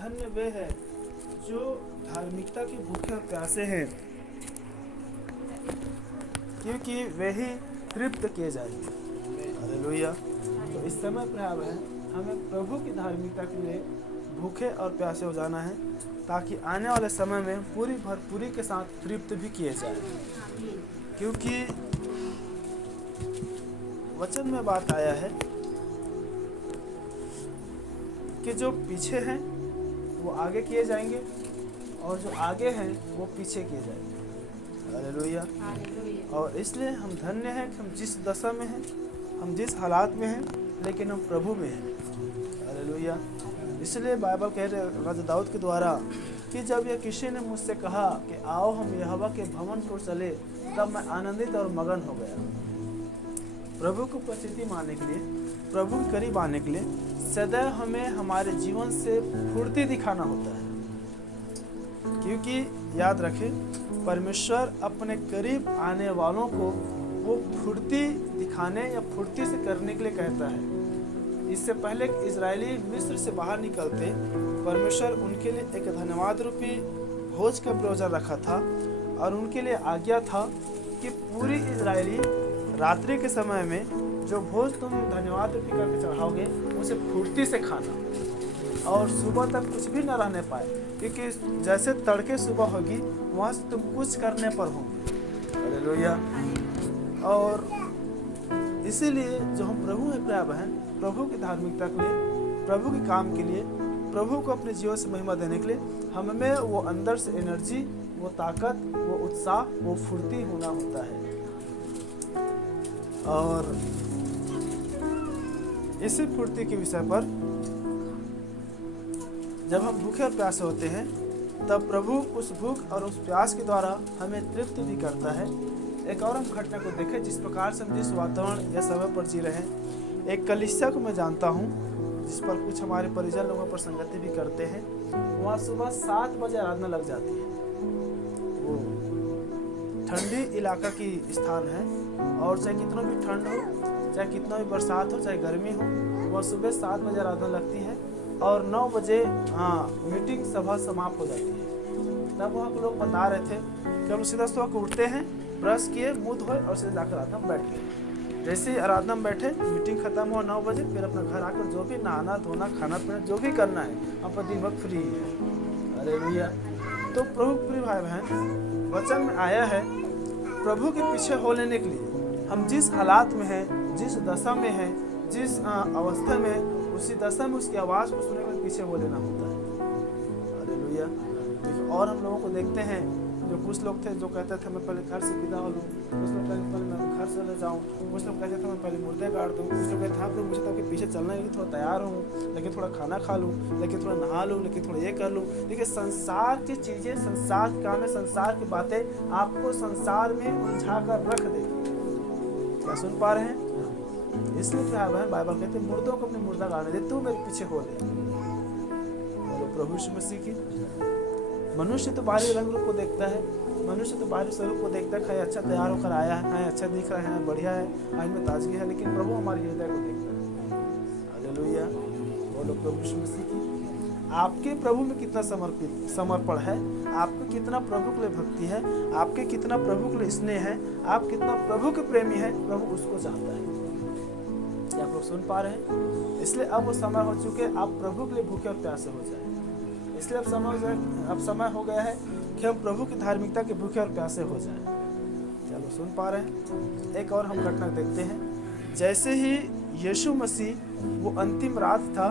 धन्य वे है जो धार्मिकता के भूखे और प्यासे हैं, क्योंकि वे ही तृप्त किए जाएंगे। हालेलुया। तो इस समय प्रभाव है हमें प्रभु की धार्मिकता के लिए भूखे और प्यासे हो जाना है, ताकि आने वाले समय में पूरी भरपूरी के साथ तृप्त भी किए जाए। क्योंकि वचन में बात आया है कि जो पीछे हैं वो आगे किए जाएंगे और जो आगे हैं वो पीछे किए जाएंगे। हालेलुया। और इसलिए हम धन्य हैं कि हम जिस दशा में हैं, हम जिस हालात में हैं, लेकिन हम प्रभु में हैं। हालेलुया। इसलिए बाइबल कह रहे राजा दाऊद के द्वारा कि जब यह किसी ने मुझसे कहा कि आओ हम यहोवा के भवन को चले, तब मैं आनंदित और मगन हो गया। प्रभु को उपस्थिति मानने के लिए, प्रभु के करीब आने के लिए सदैव हमें हमारे जीवन से फुर्ती दिखाना होता है। क्योंकि याद रखें, परमेश्वर अपने करीब आने वालों को वो फुर्ती दिखाने या फुर्ती से करने के लिए कहता है। इससे पहले इजरायली मिस्र से बाहर निकलते, परमेश्वर उनके लिए एक धन्यवाद रूपी भोज का प्रयोजन रखा था और उनके लिए आज्ञा था कि पूरी इजरायली रात्रि के समय में जो भोज तुम धन्यवाद रूपी करके चढ़ाओगे उसे फुर्ती से खाना, और सुबह तक कुछ भी न रहने पाए, क्योंकि जैसे तड़के सुबह होगी वहाँ से तुम कुछ करने पर होंगे। हालेलुया। और इसीलिए जो हम प्रभु में प्रिय बहन, प्रभु की धार्मिकता के लिए, प्रभु के काम के लिए, प्रभु को अपने जीवन से महिमा देने के लिए हमें वो अंदर से एनर्जी, वो ताकत, वो उत्साह, वो फुर्ती होना होता है। और इसी फुर्ती के विषय पर जब हम भूखे और प्यासे होते हैं, तब प्रभु उस भूख और उस प्यास के द्वारा हमें तृप्त भी करता है। एक और हम घटना को देखें, जिस प्रकार से हम जिस वातावरण या समय पर जी रहे हैं। एक कलीसिया को मैं जानता हूँ जिस पर कुछ हमारे परिजन लोगों पर संगति भी करते हैं। वहाँ सुबह 7 बजे आराधना लग जाती है। वो ठंडी इलाका की स्थान है, और चाहे कितना भी ठंड हो, चाहे कितना भी बरसात हो, चाहे गर्मी हो, वह सुबह 7 बजे आराधना लगती है और 9 बजे मीटिंग सभा समाप्त हो जाती है। तब वहाँ के लोग बता रहे थे कि हम सीधा सुबह को उठते हैं, ब्रश किए, मुँह धोए और सीधे जाकर आराधना में बैठ गए। जैसे ही आराधना में बैठे, मीटिंग खत्म हुआ 9 बजे, फिर अपना घर आकर जो भी नहाना धोना, खाना पीना जो भी करना है, अपना दिन भर फ्री है। अरे भैया, तो प्रभु प्रिय भाई बहन, वचन में आया है प्रभु के पीछे हो लेने के लिए हम जिस हालात में हैं, जिस दशा में हैं, जिस अवस्था में, उसी दशा में उसकी आवाज़ को सुनने के लिए पीछे हो लेना होता है। हालेलुया। और हम लोगों को देखते हैं, जो कुछ लोग थे जो कहते थे मैं पहले घर से विदा हो लूँ, कुछ लोग कहते थे मैं घर से ले जाऊँ, कुछ लोग कहते थे मैं पहले मुर्दे काट दूँ, कुछ लोग कहते हाँ फिर मुझे तो आपके पीछे चलना है, लेकिन थोड़ा तैयार हूँ, लेकिन थोड़ा खाना खा लूँ, लेकिन थोड़ा नहा लूँ, लेकिन थोड़ा ये कर लूँ। देखिए, संसार की चीज़ें, संसार के काम है, संसार की बातें आपको संसार में उलझा कर रख देगी। क्या सुन पा रहे हैं? इसलिए क्या है, बाइबल कहते हैं मुर्दों को अपने मुर्दा गाने दे, तू मेरे पीछे हो ले। प्रभु यीशु मसीह की मनुष्य तो बाहरी रंग रूप को देखता है, मनुष्य तो बाहरी स्वरूप को देखता है, अच्छा तैयार होकर आया है, अच्छा दिख रहा है, बढ़िया है, आज में ताजगी है, लेकिन प्रभु हमारे हृदय को देखता है। हालेलुया। बोलो प्रभु यीशु मसीह की। आपके प्रभु में कितना समर्पण है, आपको कितना प्रभु के लिए भक्ति है, आपके कितना प्रभु के लिए स्नेह है, आप कितना प्रभु के प्रेमी है, प्रभु उसको जानता है। क्या आप लोग सुन पा रहे हैं? इसलिए अब वो समय हो चुके, आप प्रभु के लिए भूखे और प्यासे हो जाए। इसलिए अब समय हो गया है कि हम प्रभु की धार्मिकता के भूखे और प्यासे हो जाएं। क्या लोग सुन पा रहे हैं? एक और हम घटना देखते हैं। जैसे ही यीशु मसीह वो अंतिम रात था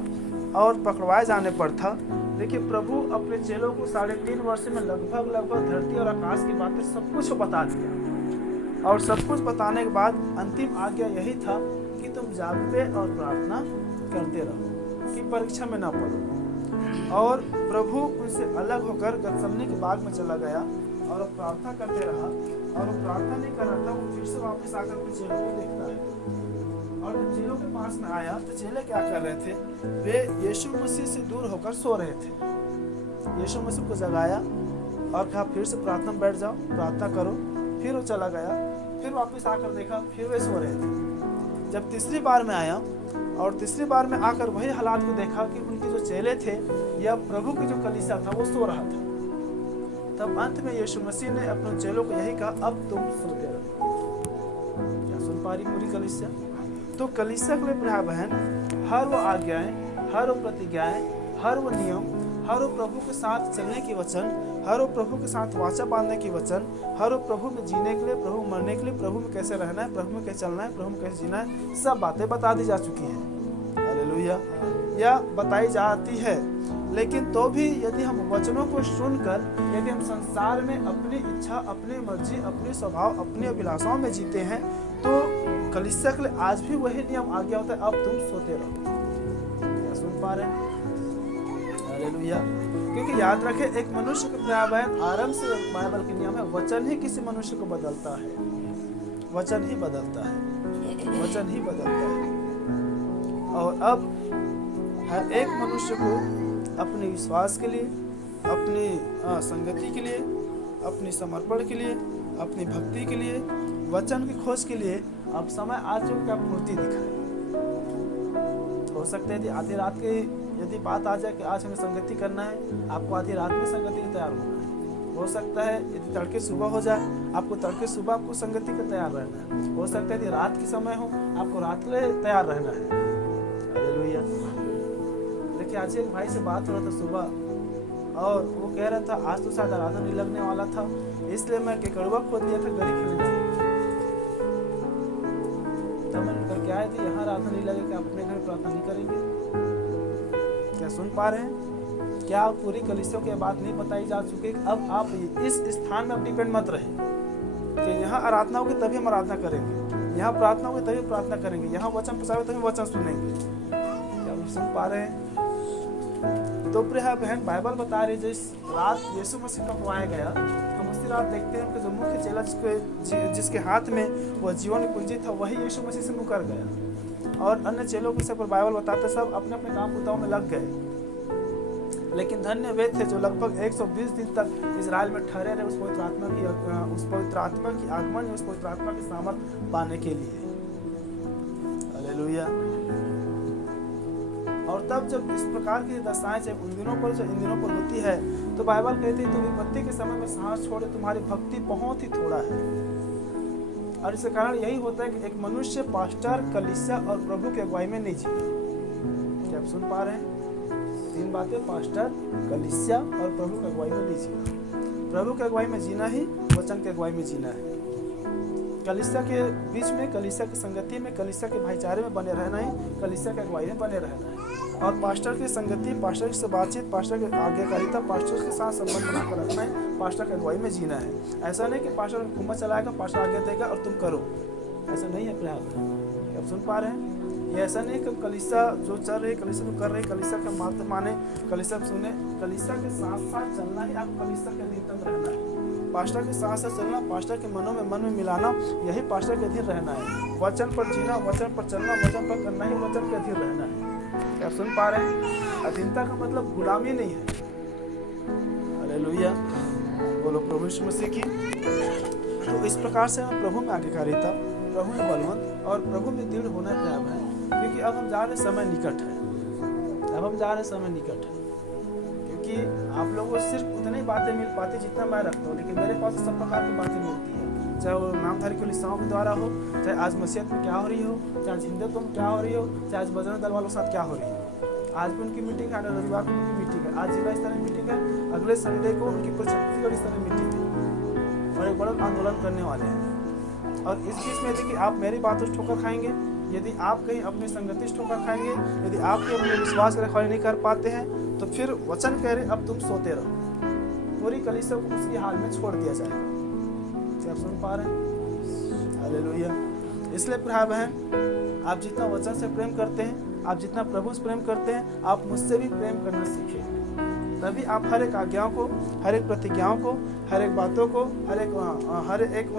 और पकड़वाए जाने पर था, देखिए प्रभु अपने चेलों को 3.5 वर्ष में लगभग धरती और आकाश की बातें सब कुछ बता दिया, और सब कुछ बताने के बाद अंतिम आज्ञा यही था कि तुम जागते और प्रार्थना करते रहो, कि परीक्षा में ना पड़ो। और प्रभु उनसे अलग होकर गतसमनी के बाग में चला गया और प्रार्थना करते रहा, और वो प्रार्थना नहीं कर रहा था, वो फिर से वापस आकर अपने चेलों को देखता है। और जब चेलों के पास में आया तो चेले क्या कर रहे थे? वे यीशु मसीह से दूर होकर सो रहे थे। यीशु मसीह को जगाया और कहा फिर से प्रार्थना में बैठ जाओ, प्रार्थना करो। फिर वो चला गया, फिर वापस आकर देखा, फिर वे सो रहे थे। जब तीसरी बार में आया और तीसरी बार में आकर वही हालात को देखा कि उनके जो चेले थे या प्रभु की जो कलीसिया था वो सो रहा था, तब अंत में यीशु मसीह ने अपने चेलों को यही कहा, अब तुम सोते रहो। क्या सुन पा रही पूरी कलीसिया? तो कलीसिया के लिए भाई बहन हर वो आज्ञाएं, हर वो प्रतिज्ञाएं, हर वो नियम, हर वो प्रभु के साथ चलने की वचन, हर वो प्रभु के साथ वाचा बांधने की वचन, हर वो प्रभु में जीने के लिए, प्रभु मरने के लिए, प्रभु में कैसे रहना है, प्रभु में कैसे चलना है, प्रभु में कैसे जीना है, सब बातें बता दी जा चुकी हैं। हालेलुया, या बताई जाती है। लेकिन तो भी यदि हम वचनों को सुनकर यदि हम संसार में अपनी इच्छा, अपनी मर्जी, अपने स्वभाव, अपनी अभिलाषाओं में जीते हैं, तो कलीसिया के लिए आज भी वही नियम आ गया होता है, अब तुम सोते रहो। क्या सुन पा रहे हैं? हालेलुया। क्योंकि याद रखें, एक मनुष्य के बहन आरंभ से बाइबल के नियम है, वचन ही किसी मनुष्य को बदलता है, वचन ही बदलता है, वचन ही बदलता है। और अब हर एक मनुष्य को अपने विश्वास के लिए, अपनी संगति के लिए, अपनी समर्पण के लिए, अपनी भक्ति के लिए, वचन की खोज के लिए अब समय आ चुका कि आप मूर्ति दिखाएं। हो सकता है आधी रात की यदि बात आ जाए कि आज हमें संगति करना है, आपको आधी रात में संगति के तैयार होना है। हो सकता है यदि तड़के सुबह हो जाए, आपको तड़के सुबह आपको संगति के तैयार रहना है। हो सकता है यदि रात की समय हो, आपको रात के लिए तैयार रहना है। हालेलुया। देखिए, आज एक भाई से बात हो रहा था सुबह, और वो कह रहा था आज तो शायद आराधना नहीं लगने वाला था, इसलिए मैं केकड़ुआ खोद दिया था गली खेलने। तब मैंने कहा क्या है कि यहाँ आराधना नहीं लगेगा, अपने घर प्रार्थना नहीं करेंगे? क्या सुन पा रहे हैं? क्या आप पूरी कलीसिया की बात नहीं बताई जा चुकी? अब आप इस स्थान में डिपेंड मत रहे कि यहाँ आराधना होगी तभी हम आराधना करेंगे, यहाँ प्रार्थना होगी तभी प्रार्थना करेंगे, यहाँ वचन प्रचार तभी वचन सुनेंगे। क्या आप सुन पा रहे हैं? तो प्रिय बहन, बाइबल बता रही जिस रात यीशु मसीह को पकड़ाया गया, हम उसी रात देखते हैं कि जो मुख्य चेला जिसके हाथ में वह जीवन कुंजी था, वही यीशु मसीह से मुकर गया, और अन्य चेलों के सब बाइबल बताते सब अपने अपने काम पुताओं में लग गए। लेकिन धन्य वे थे जो लगभग 120 दिन तक इजराइल में ठहरे रहे उस पवित्र आत्मा की आगमन, उस पवित्र आत्मा की सामर्थ पाने के लिए। हालेलुया। और तब जब इस प्रकार की दशाएं जब उन दिनों पर इन दिनों पर होती है, तो बाइबल कहती है तो विपत्ति के समय में सांस छोड़े, तुम्हारी भक्ति बहुत ही थोड़ा है। और इसका कारण यही होता है कि एक मनुष्य पास्टर, कलीसिया और प्रभु की अगुवाई में नहीं जीता। क्या आप सुन पा रहे हैं? तीन बातें, पास्टर, कलीसिया और प्रभु की अगुवाई में नहीं जीना। प्रभु की अगुवाई में जीना ही वचन की अगुवाई में जीना है। कलीसिया के बीच में, कलीसिया की संगति में, कलीसिया के भाईचारे में बने रहना ही कलीसिया की अगुवाई में बने रहना है। और पास्टर की संगति, पास्टर से बातचीत, पास्टर की आज्ञाकारिता, पास्टर के साथ संबंध बनाकर रखना है, पास्टर की अगुवाई में जीना है। ऐसा नहीं कि पास्टर हुक्म चलाएगा, पास्टर आज्ञा देगा और तुम करो, ऐसा नहीं है प्रयास। आप सुन पा रहे हैं? ये ऐसा नहीं कि कलीसिया जो चल रही, कलीसिया जो कर रही, कलीसिया का मात्र माने, कलीसिया सुने, कलीसिया के साथ साथ चलना ही आपको कलीसिया के अधीन रहना है। पास्टर के साथ साथ चलना, पास्टर के मनों में मन में मिलाना, यही पास्टर के अधीन रहना है। वचन पर जीना, वचन पर चलना, वचन पर करना ही वचन के अधीन रहना है। क्या सुन पा रहे हैं? अधीनता का मतलब गुलामी नहीं है। हालेलुया, बोलो प्रभु यीशु मसीह की। तो इस प्रकार से हम प्रभु में आज्ञाकारिता, प्रभु में बलवंत और प्रभु में दृढ़ होना प्रयास है, क्योंकि अब हम जा रहे समय निकट है। अब हम जा रहे समय निकट है, क्योंकि आप लोगों को सिर्फ उतनी बातें मिल पाती जितना मैं रखता हूँ, लेकिन मेरे पास सब प्रकार की बातें मिलती है, चाहे वो नामधारी कलीसियाओं के द्वारा हो, चाहे आज मसीहत में क्या हो रही हो, चाहे आज हिंदुत्व में क्या हो रही हो, चाहे आज बजरंग दल वालों के साथ क्या हो रही है। आज भी उनकी मीटिंग है, रविवार को उनकी मीटिंग है, आज जिला स्तरीय मीटिंग है, अगले संडे को उनकी पूरे छत्तीसगढ़ स्तरीय मीटिंग है, और एक बड़ा आंदोलन करने वाले हैं। और इस बीच में यदि आप मेरी बातों से ठोकर खाएंगे, यदि आप कहीं अपनी संगति से ठोकर खाएंगे, यदि आप अपने विश्वास की रखवाली नहीं कर पाते हैं, तो फिर वचन कह रहे अब तुम सोते रहो, पूरी कलीसिया को उसकी हाल में छोड़ दिया जाएगा। क्या आप सुन पा रहे हैं? हालेलुया। इसलिए भाई बहन, आप जितना वचन से प्रेम करते हैं, आप जितना प्रभु से प्रेम करते हैं, आप मुझसे भी प्रेम करना सीखें। तभी आप हर एक आज्ञाओं को, हर एक प्रतिज्ञाओं को, हर एक बातों को, हर एक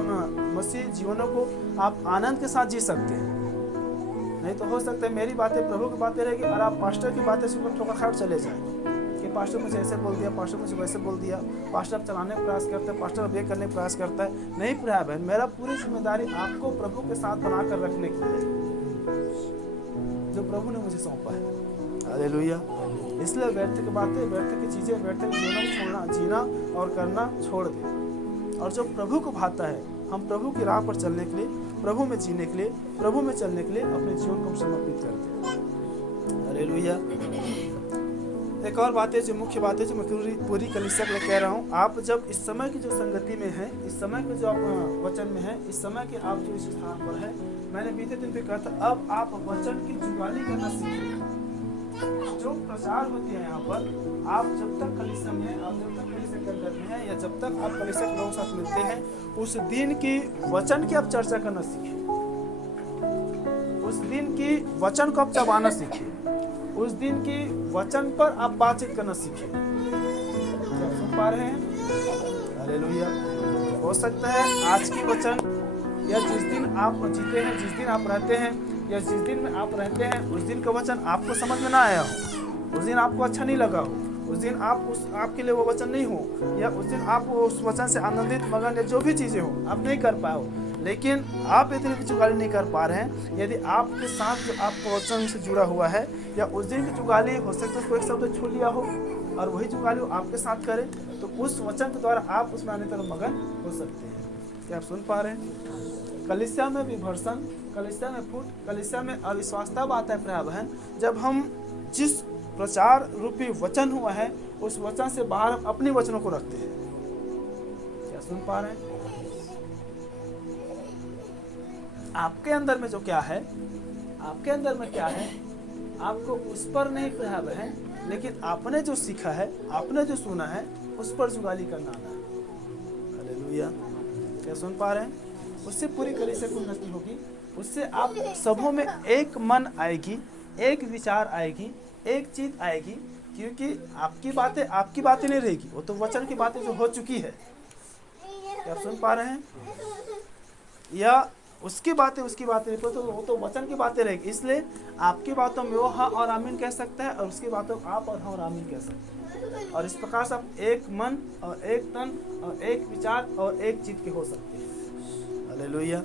मसीह जीवनों को आप आनंद के साथ जी सकते हैं। नहीं तो हो सकता है मेरी बातें प्रभु की बातें रहेगी और आप पास्टर की बातें सुनकर ठोकर खाट चले जाए कि पास्टर मुझे ऐसे बोल दिया, पास्टर मुझे वैसे बोल दिया, पास्टर अब चलाने का प्रयास करता है, पास्टर अब ये करने का प्रयास करता है। नहीं प्रिय बहन, मेरा पूरी जिम्मेदारी आपको प्रभु के साथ बनाकर रखने की है। जो प्रभु ने मुझे सौंपा है। हालेलुया। इसलिए व्यर्थ की बातें, व्यर्थ की चीजें, व्यर्थ के जीवन को छोड़ना, जीना और करना छोड़ दे। और जो प्रभु को भाता है, हम प्रभु की राह पर चलने के लिए, प्रभु में जीने के लिए, प्रभु में चलने के लिए अपने जीवन को समर्पित करते हैं। हालेलुया। एक और बात है, जो मुख्य बात है, जो मैं पूरी कलीसिया के लिए कह रहा हूँ, आप जब इस समय की जो संगति में है, इस समय के जो आप वचन में है, इस समय के आप जो इस स्थान पर है, मैंने बीते दिन भी कहा था, अब आप वचन की जुगाली करना सीखिए। जो प्रचार होती है यहाँ पर, आप जब तक कलीसिया में, आप जब तक कलीसिया के अंदर में है, या जब तक आप कलीसिया के लोगों के साथ मिलते हैं, उस दिन की वचन की आप चर्चा करना सीखिए। उस दिन की वचन को आप चबाना सीखिए। उस दिन की वचन पर आप बातचीत करना सीखिए। क्या आप सुन पा रहे हैं? हालेलुया। हो सकता है आज की वचन, या जिस दिन आप जीते हैं, जिस दिन आप रहते हैं, या जिस दिन में आप रहते हैं, उस दिन का वचन आपको समझ में ना आया हो, उस दिन आपको अच्छा नहीं लगा हो, उस दिन आपके लिए वो वचन नहीं हो, या उस दिन आप उस वचन से आनंदित, मगन, या जो भी चीज़ें हो आप नहीं कर पाए हो, लेकिन आप इतनी की जुगाली नहीं कर पा रहे हैं। यदि आपके साथ जो आपको वचन से जुड़ा हुआ है, या उस दिन की जुगाली हो सकता है उसको एक शब्द छू लिया हो और वही जुगाली आपके साथ करे, तो उस वचन के द्वारा आप उसमें आने तरफ मगन हो सकते हैं। क्या आप सुन पा रहे हैं? कलीसिया में विभर्सन, कलीसिया में फूट, कलीसिया में अविश्वास तब आता है प्रिय बहन, जब हम जिस प्रचार रूपी वचन हुआ है, उस वचन से बाहर हम अपनी वचनों को रखते हैं। क्या सुन पा रहे हैं? आपके अंदर में जो क्या है, आपके अंदर में क्या है, आपको उस पर नहीं प्रभाव है, लेकिन आपने जो सीखा है, आपने जो सुना है, उस पर जुगाली करना आना है। हालेलुया। क्या सुन पा रहे हैं? उससे पूरी कलीसिया की उन्नति होगी। उससे आप सबों में एक मन आएगी, एक विचार आएगी, एक चीज आएगी, क्योंकि आपकी बातें नहीं रहेगी, वो तो वचन की बातें जो हो चुकी है। क्या आप सुन पा रहे हैं? या उसकी बातें तो वो तो वचन की बातें रहेगी। इसलिए आपकी बातों में वो हाँ और आमीन कह सकता है, और उसकी बातों में आप और हाँ और आमीन कह सकते हैं। और इस प्रकार से आप एक मन और एक तन और एक विचार और एक चित्त के हो सकते हैं। हालेलुया।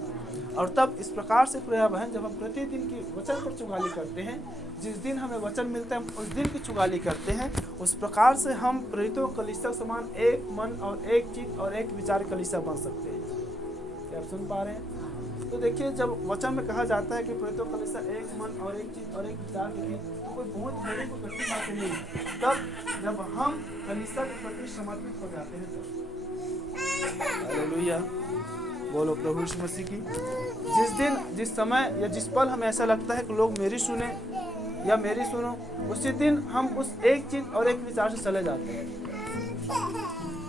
और तब इस प्रकार से प्रिय बहन, जब हम प्रतिदिन की वचन पर चुगाली करते हैं, जिस दिन हमें वचन मिलता है हम उस दिन की चुगाली करते हैं, उस प्रकार से हम प्रेरितों कलीसिया समान एक मन और एक चित्त और एक विचार कलीसिया बन सकते हैं। क्या आप सुन पा रहे हैं? तो देखिए, जब वचन में कहा जाता है कि प्रेरितों कलीसिया एक मन और एक चित्त और एक विचार की थी, तो कोई बहुत बड़ी को कठिन बात नहीं है। तब जब हम कलीसिया के प्रति समर्पित हो जाते हैं तब। हालेलुया। बोलो प्रभु यीशु मसीह की। जिस दिन, जिस समय या जिस पल हमें ऐसा लगता है कि लोग मेरी सुने या मेरी सुनो, उसी दिन हम उस एक चीज और एक विचार से चले जाते हैं।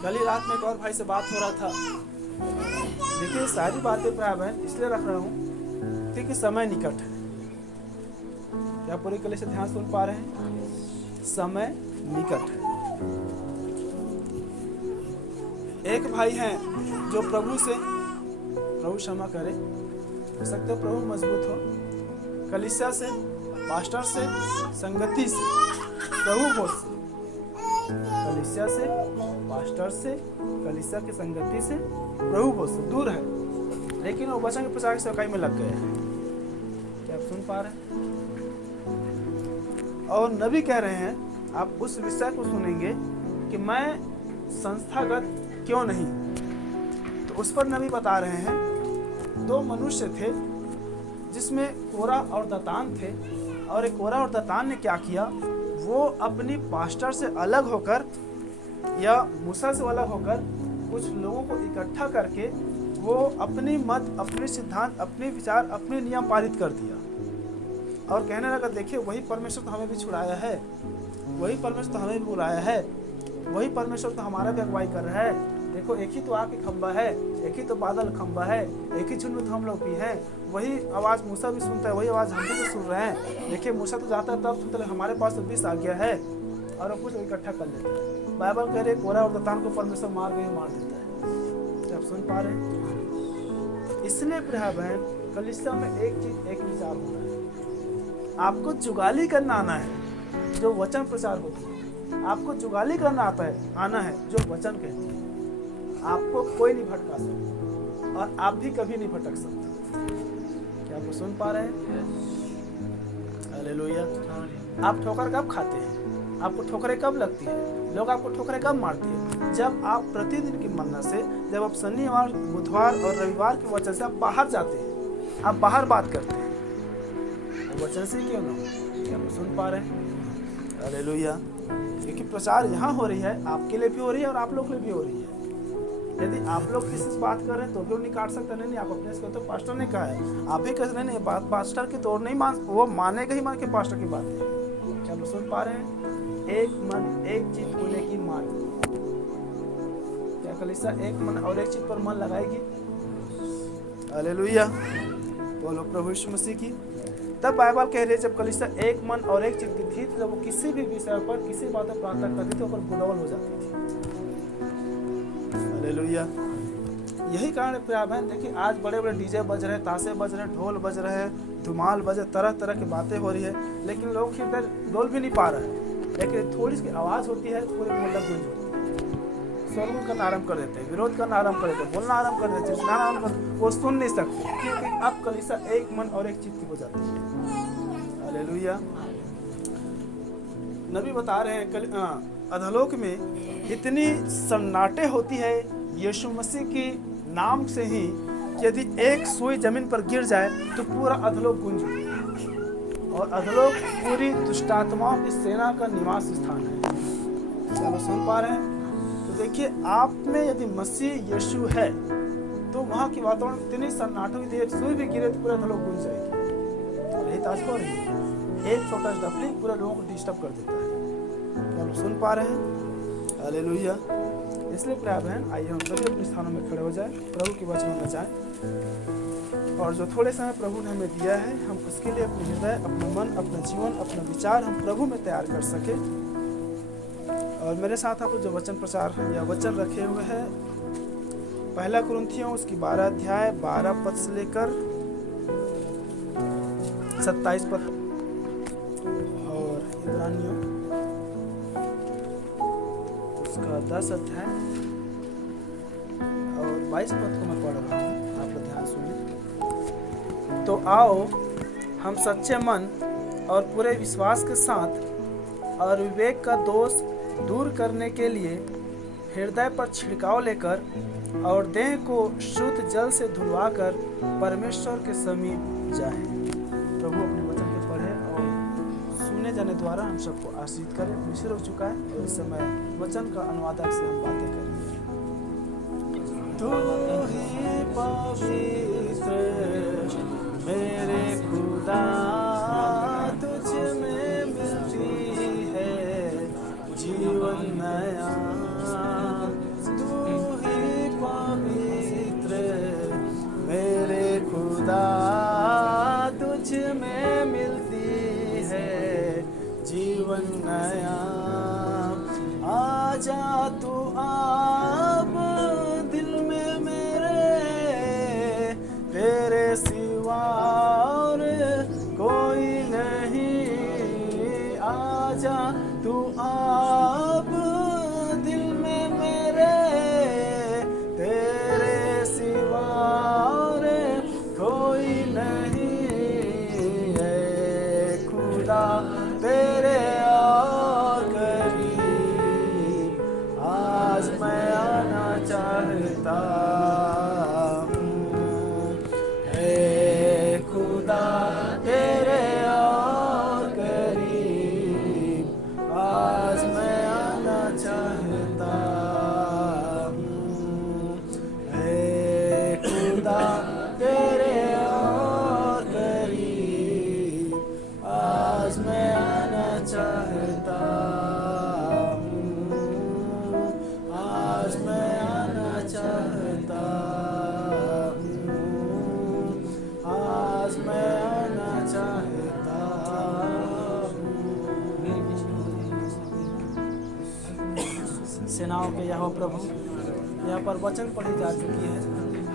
कल ही रात में एक और भाई से बात हो रहा था। देखिए, सारी बातें प्राय बहन इसलिए रख रहा हूँ क्योंकि समय निकट है। क्या पूरी कली से ध्यान सुन पा रहे हैं? समय निकट है। एक भाई हैं जो प्रभु से, प्रभु क्षमा करे, हो सकता है प्रभु मजबूत हो, कलीसिया से, पास्टर से, संगति से, प्रभु भोज से, कलीसिया से, पास्टर से, कलीसिया की संगति से, प्रभु भोज से दूर है, लेकिन वो वचन के प्रचार की सेवकाई में लग गए हैं। क्या आप सुन पा रहे हैं? और नबी कह रहे हैं, आप उस विषय को सुनेंगे कि मैं संस्थागत क्यों नहीं। तो उस पर नबी बता रहे हैं, दो मनुष्य थे जिसमें कोरा और दतान थे, और एक कोरा और दतान ने क्या किया, वो अपनी पास्टर से अलग होकर या मूसा से अलग होकर कुछ लोगों को इकट्ठा करके वो अपनी मत, अपने सिद्धांत, अपने विचार, अपने नियम पारित कर दिया और कहने लगा, देखिए वही परमेश्वर तो हमें भी छुड़ाया है, वही परमेश्वर तो हमें भी बुलाया है, वही परमेश्वर तो हमारा भी अगुवाई कर रहा है। देखो, एक ही तो आग की खंबा है, एक ही तो बादल खंबा है, एक ही झुंड में तो हम लोग भी हैं, वही आवाज़ मूसा भी सुनता है, वही आवाज़ हम भी तो सुन रहे हैं। देखिए, मूसा तो जाता है तब सुनते, हमारे पास तो 20 आ गया है, और वो कुछ इकट्ठा कर लेता है। बाइबल कह रहे कोरा और दतान को परमेश्वर मार देता है। आप सुन पा रहे हैं? इसलिए प्रिय बहन, कलीसिया में एक चीज, एक विचार होना है। आपको जुगाली करना आना है जो वचन प्रचार होती है, आपको जुगाली करना आना है जो वचन कहती है। आपको कोई नहीं भटका सकता और आप भी कभी नहीं भटक सकते। क्या आप सुन पा रहे हैं? हालेलुया। आप ठोकर कब खाते हैं? आपको ठोकरें कब लगती है? लोग आपको ठोकरें कब मारती है? जब आप प्रतिदिन की मन्नत से, जब आप शनिवार, बुधवार और रविवार के वचन से आप बाहर जाते हैं, आप बाहर बात करते हैं, तो वचन से क्यों ना क्या आप सुन पा रहे हैं? हालेलुया। क्योंकि प्रचार यहाँ हो रही है, आपके लिए भी हो रही है और आप लोग के लिए भी हो रही है। यदि आप लोग किसी से बात कर रहे हैं तो भी वो नहीं काट सकता। नहीं, आप अपने से तो पास्टर ने कहा है, आप भी कह रहे नहीं, बात पास्टर की तो नहीं मान, वो मानेगा ही मान के पास्टर की बात है। क्या आप सुन पा रहे हैं? एक मन एक चीज होने की मान। क्या कलीसिया एक मन और एक चीज पर मन लगाएगी? हालेलुया, बोलो प्रभु यीशु मसीह की। तब बाइबल कह रही है जब कलीसिया एक मन और एक चित्त की थी, तो जब वो किसी भी विषय पर किसी बात पर प्रार्थना करती थी तो पर गुडौल हो जाती थी। हालेलुया। यही कारण है प्यार बहन, देखिए आज बड़े बड़े डीजे बज रहे हैं, ताशे बज रहे हैं, ढोल बज रहे हैं, धुमाल बज, तरह तरह की बातें हो रही है, लेकिन लोग इधर डोल भी नहीं पा रहे हैं। लेकिन थोड़ी सी आवाज़ होती है, पूरे मोहल्ला गूंज होती है, शोरगुल करना आरम्भ कर देते हैं, विरोध करना आरम्भ कर देते हैं, बोलना आरम्भ कर देते हैं, चिल्लाना आरम्भ कर देते हैं, वो सुन नहीं सकते क्योंकि अब कलीसिया एक मन और एक चित्त की हो जाती है। हालेलुया। नबी बता रहे हैं अधोलोक में इतनी सन्नाटे होती है यीशु मसीह की नाम से ही कि यदि एक सुई जमीन पर गिर जाए तो पूरा अधोलोक गूंज उठे। और अधोलोक पूरी दुष्टात्माओं की सेना का निवास स्थान है। चलो सुन पा रहे हैं? तो देखिए, आप में यदि मसीह यीशु है तो वहाँ की वातावरण इतनी सन्नाटो की, एक सुई भी गिरे तो पूरा अधोलोक गूंज जाएगी। और यही ताज हो रही है, एक छोटा सा डफली पूरे लोगों को डिस्टर्ब कर देता है। क्या सुन पा रहे हैं? हालेलुया। इसलिए प्यार बहन, आइए हम सभी अपने स्थानों में खड़े हो जाएं, प्रभु के वचन में जाएं, और जो थोड़े समय प्रभु ने हमें दिया है, हम उसके लिए अपने हृदय, अपना मन, अपना जीवन, अपना विचार हम प्रभु में तैयार कर सके। और मेरे साथ आप जो वचन प्रचार या वचन रखे हुए हैं, पहला कुरिन्थियों उसकी 12 अध्याय 12 पद से लेकर 27 पद, और इब्रानियों उसका 10 अध्याय और 22 पद को मैं पढ़ रहा हूँ, आप ध्यान सुनिए। तो आओ हम सच्चे मन और पूरे विश्वास के साथ और विवेक का दोष दूर करने के लिए हृदय पर छिड़काव लेकर और देह को शुद्ध जल से धुलवाकर परमेश्वर के समीप जाएं। प्रभु अपने वचन के पढ़े और सुने जाने द्वारा हम सबको आशीष करें। मिश्र हो चुका है और इस समय वचन का अनुवादक से हम बातें करेंगे। तू ही पवित्र मेरे खुदा, तुझ में मिलती है जीवन नया। तू ही पवित्र मेरे खुदा, तुझ में मिलती है जीवन नया। आजा तू आप दिल में मेरे, तेरे सिवा और कोई नहीं। आजा तू आप दिल में मेरे, तेरे सिवा और कोई नहीं है खुदा तेरे और करीब। आज मैं आना चाहता हूँ, हे खुदा तेरे और करीब। आज मैं आना चाहता हूँ, हे खुदा तेरे और करीब। आज मैं आना चाहता हूँ, आज मैं आना चाहता हूँ, आज मैं आना चाहता हूँ। सेनाओं के यहोवा प्रभु, यहाँ पर वचन पढ़ी जा चुकी है।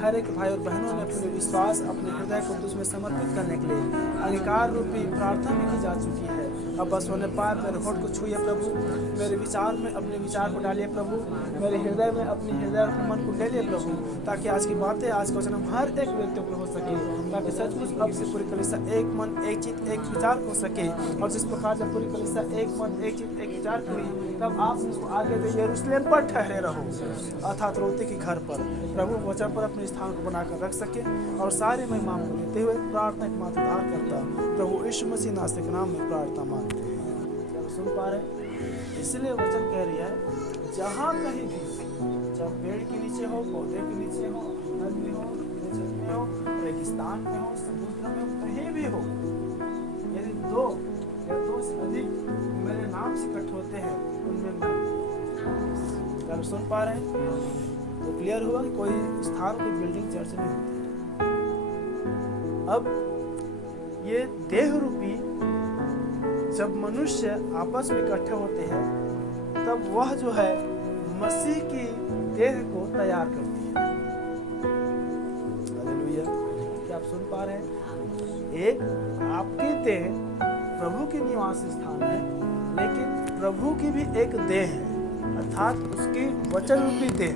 हर एक भाई और बहनों ने अपने विश्वास, अपने हृदय को तुझमें समर्पित करने के लिए अंगीकार रूपी प्रार्थना भी की जा चुकी है। अब बस होने पार मेरे होठ को छूइए प्रभु, मेरे विचार में अपने विचार को डालिए प्रभु, मेरे हृदय में अपने हृदय और मन को ले लिए प्रभु, ताकि आज की बातें, आज का वचन हम हर एक व्यक्ति को हो सके, ताकि सचमुच अब से पूरी कलीसिया एक मन, एक चित्त, एक विचार हो सके। और जिस प्रकार जब पूरी कलीसिया एक मन, एक चित्त, एक विचार करी, तब आप उसको आगे दे यरूशलेम पर ठहरे रहो, अर्थात रोटी के घर पर प्रभु वचन पर अपने स्थान को बनाकर रख सके। और सारे महिमा को लेते हुए प्रार्थना के मात्र उद्धार करता प्रभु यीशु मसीह नासरी के नाम में प्रार्थना मांगते हैं। जब सुन पा रहे, इसलिए वचन कह रही है, जहाँ कहीं भी, जब पेड़ के नीचे हो, पौधे के नीचे हो, नदी हो, में हो, रेगिस्तान में हो, समुद्र में हो, कहीं भी हो, यदि दो या दो से अधिक मेरे नाम से इकट्ठे होते हैं, उनमें मैं। जब सुन पा रहे हैं तो क्लियर हुआ कि कोई स्थान, कोई बिल्डिंग, चर्च नहीं होती। अब ये देह रूपी जब मनुष्य आपस में इकट्ठे होते हैं, तब वह जो है मसीह की देह को तैयार करती है। हालेलुया। क्या आप सुन पा रहे हैं? एक आपकी देह प्रभु की निवास स्थान है, लेकिन प्रभु की भी एक देह है, अर्थात उसकी वचन रूपी देह।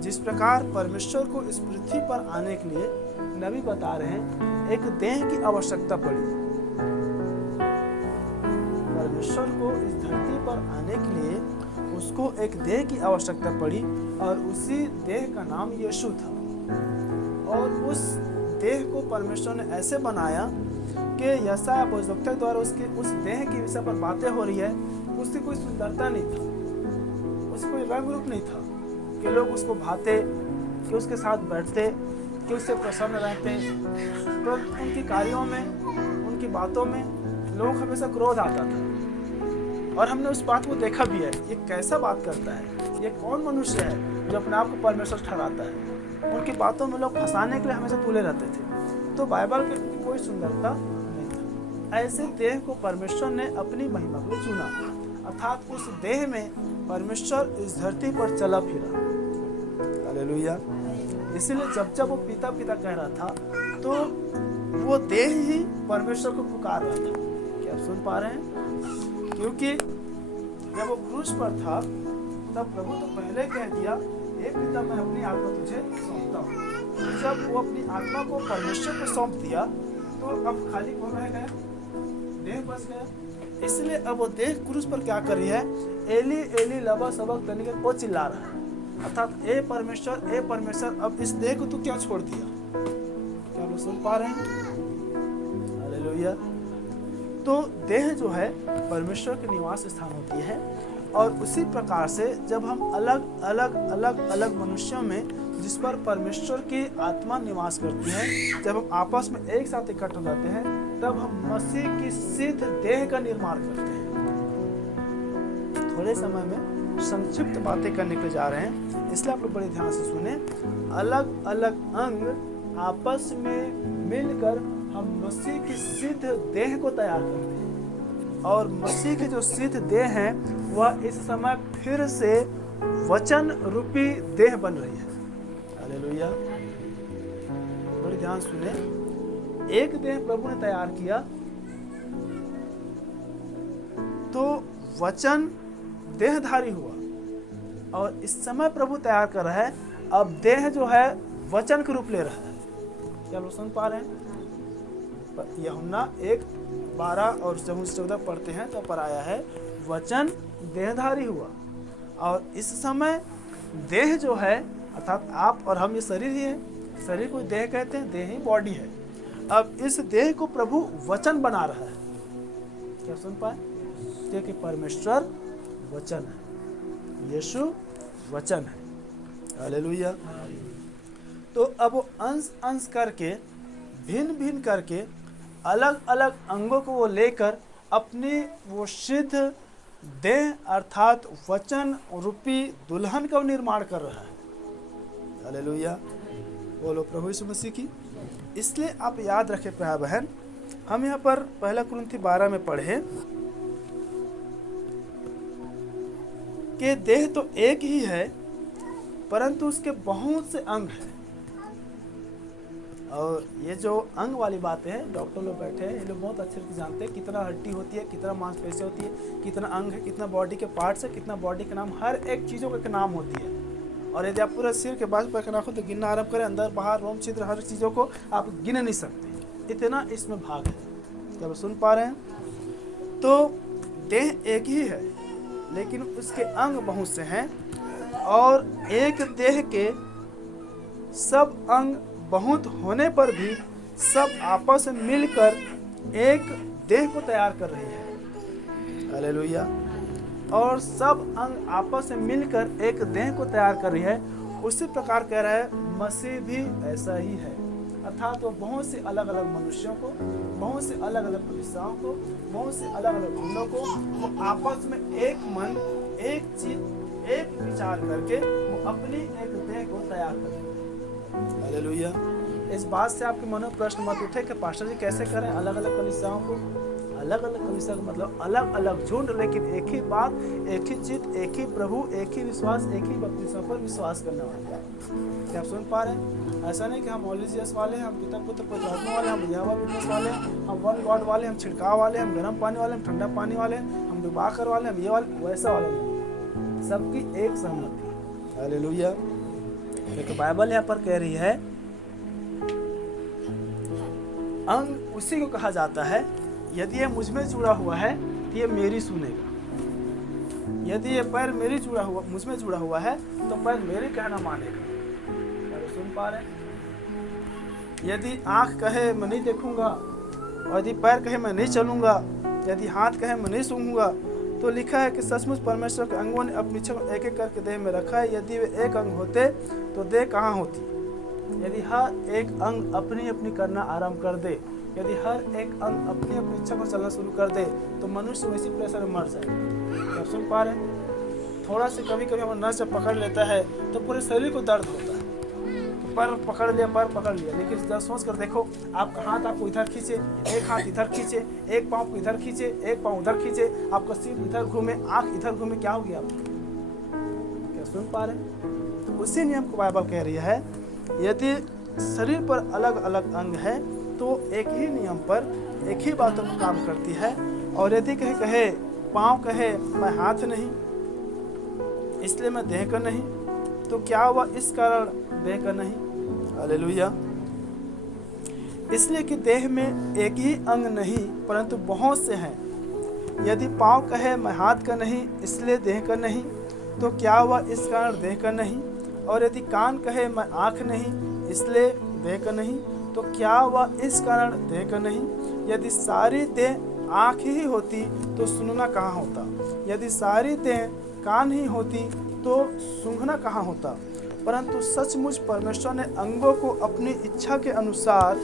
जिस प्रकार परमेश्वर को इस पृथ्वी पर आने के लिए नबी बता रहे हैं, एक देह की आवश्यकता पड़ी। परमेश्वर को इस धरती पर आने के लिए उसको एक देह की आवश्यकता पड़ी, और उसी देह का नाम यीशु था। और उस देह को परमेश्वर ने ऐसे बनाया कि यशायाह भविष्यवक्ता द्वारा उसके उस देह के विषय पर बातें हो रही है, उसकी कोई सुंदरता नहीं था, उसका कोई रंग रूप नहीं था कि लोग उसको भाते, कि उसके साथ बैठते, कि उससे प्रसन्न रहते। तो उनके कार्यों में, उनकी बातों में लोग हमेशा क्रोध आता था। और हमने उस बात को देखा भी है, ये कैसा बात करता है, ये कौन मनुष्य है जो अपने आप को परमेश्वर ठहराता है। उनकी बातों में लोग फंसाने के लिए हमेशा तुले रहते थे। तो बाइबल के कोई सुंदरता नहीं था। ऐसे देह को परमेश्वर ने अपनी महिमा के लिए चुना, अर्थात उस देह में परमेश्वर इस धरती पर चला फिरा। हालेलुया। इसलिए जब जब वो पिता पिता कह रहा था, तो वो देह ही परमेश्वर को पुकार रहा था। क्या आप सुन पा रहे हैं? क्योंकि जब वो क्रूस पर था, तब प्रभु तो पहले कह दिया, हे पिता, मैं अपनी आत्मा तुझे सौंपता हूँ। जब वो अपनी आत्मा को परमेश्वर को सौंप दिया, तो अब खाली कौन रह गया? देह बच गया। इसलिए अब वो देह क्रूस पर क्या कर रही है? एली एली लमा सबक्तनी के को चिल्ला रहा है, अर्थात ए परमेश्वर, अब इस देह को तू क्या छोड़ दिया? क्या लोग सुन पा रहे हैं? हालेलुया। तो देह जो है परमेश्वर के निवास स्थान होती है। और उसी प्रकार से जब हम अलग मनुष्यों में, जिस पर परमेश्वर की आत्मा निवास करती है, जब हम आपस में एक साथ इकट्ठे हो जाते हैं, तब हम मसीह की सिद्ध देह का निर्माण करते हैं। थोड़े समय में संक्षिप्त बातें करने के लिए जा रहे हैं, इसलिए आप लोग बड़े ध्यान से सुने। अलग अलग अंग आपस में मिलकर हम मसीह की सिद्ध देह को तैयार करते हैं। और मसीह की जो सिद्ध देह है, वह इस समय फिर से वचन रूपी देह बन रही है। हालेलुया। बड़े ध्यान सुने। एक देह प्रभु ने तैयार किया, तो वचन देहधारी हुआ। और इस समय प्रभु तैयार कर रहा है, अब देह जो है वचन के रूप ले रहा है। क्या लोग सुन पा रहे हैं? यूहन्ना 1:12 और 14 पढ़ते हैं तो पर आया है, वचन देहधारी हुआ। और इस समय देह जो है, अर्थात आप और हम, ये शरीर ही है। शरीर को देह कहते हैं, देह ही बॉडी है। अब इस देह को प्रभु वचन बना रहा है। क्या सुन पाए? क्योंकि परमेश्वर वचन है, यीशु वचन है। हालेलुया। तो अब वो अंश अंश करके, भिन्न भिन्न करके, अलग अलग अंगों को वो लेकर अपनी वो सिद्ध देह अर्थात वचन रूपी दुल्हन का निर्माण कर रहा है। हालेलुया। बोलो प्रभु यीशु मसीह की। इसलिए आप याद रखें प्यारे बहन, हम यहाँ पर 1 कुरिन्थी 12 में पढ़े कि देह तो एक ही है, परंतु उसके बहुत से अंग हैं। और ये जो अंग वाली बातें हैं, डॉक्टर लोग बैठे हैं, ये लोग बहुत अच्छे से जानते हैं कितना हड्डी होती है, कितना मांसपेशी होती है, कितना अंग है, कितना बॉडी के पार्ट्स है, कितना बॉडी के नाम, हर एक चीज़ों का नाम होती है। और यदि आप पूरा सिर के बाजू पर नाखून तो गिनना आरम्भ करें, अंदर बाहर रोम छिद्र हर चीज़ों को आप गिन नहीं सकते, इतना इसमें भाग है। क्या आप सुन पा रहे हैं? तो देह एक ही है लेकिन उसके अंग बहुत से हैं, और एक देह के सब अंग बहुत होने पर भी सब आपस में मिलकर एक देह को तैयार कर रही है। हालेलुया। और सब अंग आपस में मिलकर एक देह को तैयार कर रही है। उसी प्रकार कह रहा है मसीह भी ऐसा ही है, अर्थात वो बहुत से अलग अलग मनुष्यों को, बहुत से अलग अलग कलीसियाओं को, बहुत से अलग अलग झुंडों को वो आपस में एक मन, एक चीज, एक विचार करके वो अपनी एक देह को तैयार करते हैं। हालेलुया। इस बात से आपके मन में प्रश्न मत उठे कि पास्टर जी कैसे करें अलग अलग कलीसियाओं को। अलग अलग कलीसिया का मतलब अलग अलग झुंड, लेकिन एक ही बात, एक ही चित, एक ही प्रभु, एक ही विश्वास, एक ही बपतिस्मा पर विश्वास करने वाले हैं। क्या आप सुन पा रहे हैं? ऐसा नहीं कि हम ओलिजियस वाले हैं, हम पिता पुत्र पवित्र आत्मा वाले, हम यहोवा विटनेस वाले हैं, हम वन गॉड वाले, हम छिड़काव वाले, हम गर्म पानी वाले, हम ठंडा पानी वाले, हम डुबाकर वाले, हम ये वाले, वैसा वाले नहीं, सबकी एक सहमति। हालेलुया। क्योंकि बाइबल यहाँ पर कह रही है अंग उसी को कहा जाता है, यदि ये मुझ में जुड़ा हुआ है तो ये मेरी सुनेगा, यदि ये पैर मेरी जुड़ा हुआ, मुझ में जुड़ा हुआ है तो पैर मेरे कहना मानेगा। सुन पा रहे? यदि आंख कहे मैं नहीं देखूंगा, और यदि पैर कहे मैं नहीं चलूंगा, यदि हाथ कहे मैं नहीं सूंघूंगा, तो लिखा है कि सचमुच परमेश्वर के अंगों ने अपनी इच्छा एक एक करके देह में रखा है। यदि वे एक अंग होते तो देह कहाँ होती? यदि हर एक अंग अपनी अपनी करना आरंभ कर दे, यदि हर एक अंग अपनी अपनी इच्छा को चलना शुरू कर दे, तो मनुष्य वैसी प्रेशर में मर जाए। आप सुन पा रहे हैं? थोड़ा से कभी कभी हमारा नस जब पकड़ लेता है तो पूरे शरीर को दर्द होता है। तो पैर पकड़ लिया, पैर पकड़ लिया, लेकिन जब सोच कर देखो, आपका हाथ आपको इधर खींचे, एक हाथ इधर खींचे, एक पाँव को इधर खींचे, एक पाँव उधर खींचे, आपका सिर इधर घूमे, आँख इधर घूमे, क्या हो गया आपको? क्या सुन पा रहे हैं? तो उसी नियम को बाइबल कह रही है, यदि शरीर पर अलग अलग अंग है तो एक ही नियम पर एक ही बातों पर काम करती है। और यदि कहे पाँव कहे मैं हाथ नहीं इसलिए मैं देह का नहीं, तो क्या हुआ? इस कारण देह का नहीं। हालेलुया। इसलिए कि देह में एक ही अंग नहीं परंतु बहुत से हैं। यदि पाँव कहे मैं हाथ का नहीं इसलिए देह का नहीं, तो क्या हुआ? इस कारण देह का नहीं। और यदि कान कहे मैं आँख नहीं इसलिए देह का नहीं, तो क्या हुआ? इस कारण देह का नहीं। यदि सारी देह आँख ही होती तो सुनना कहाँ होता? यदि सारी देह कान ही होती तो सूंघना कहाँ होता? परंतु सचमुच परमेश्वर ने अंगों को अपनी इच्छा के अनुसार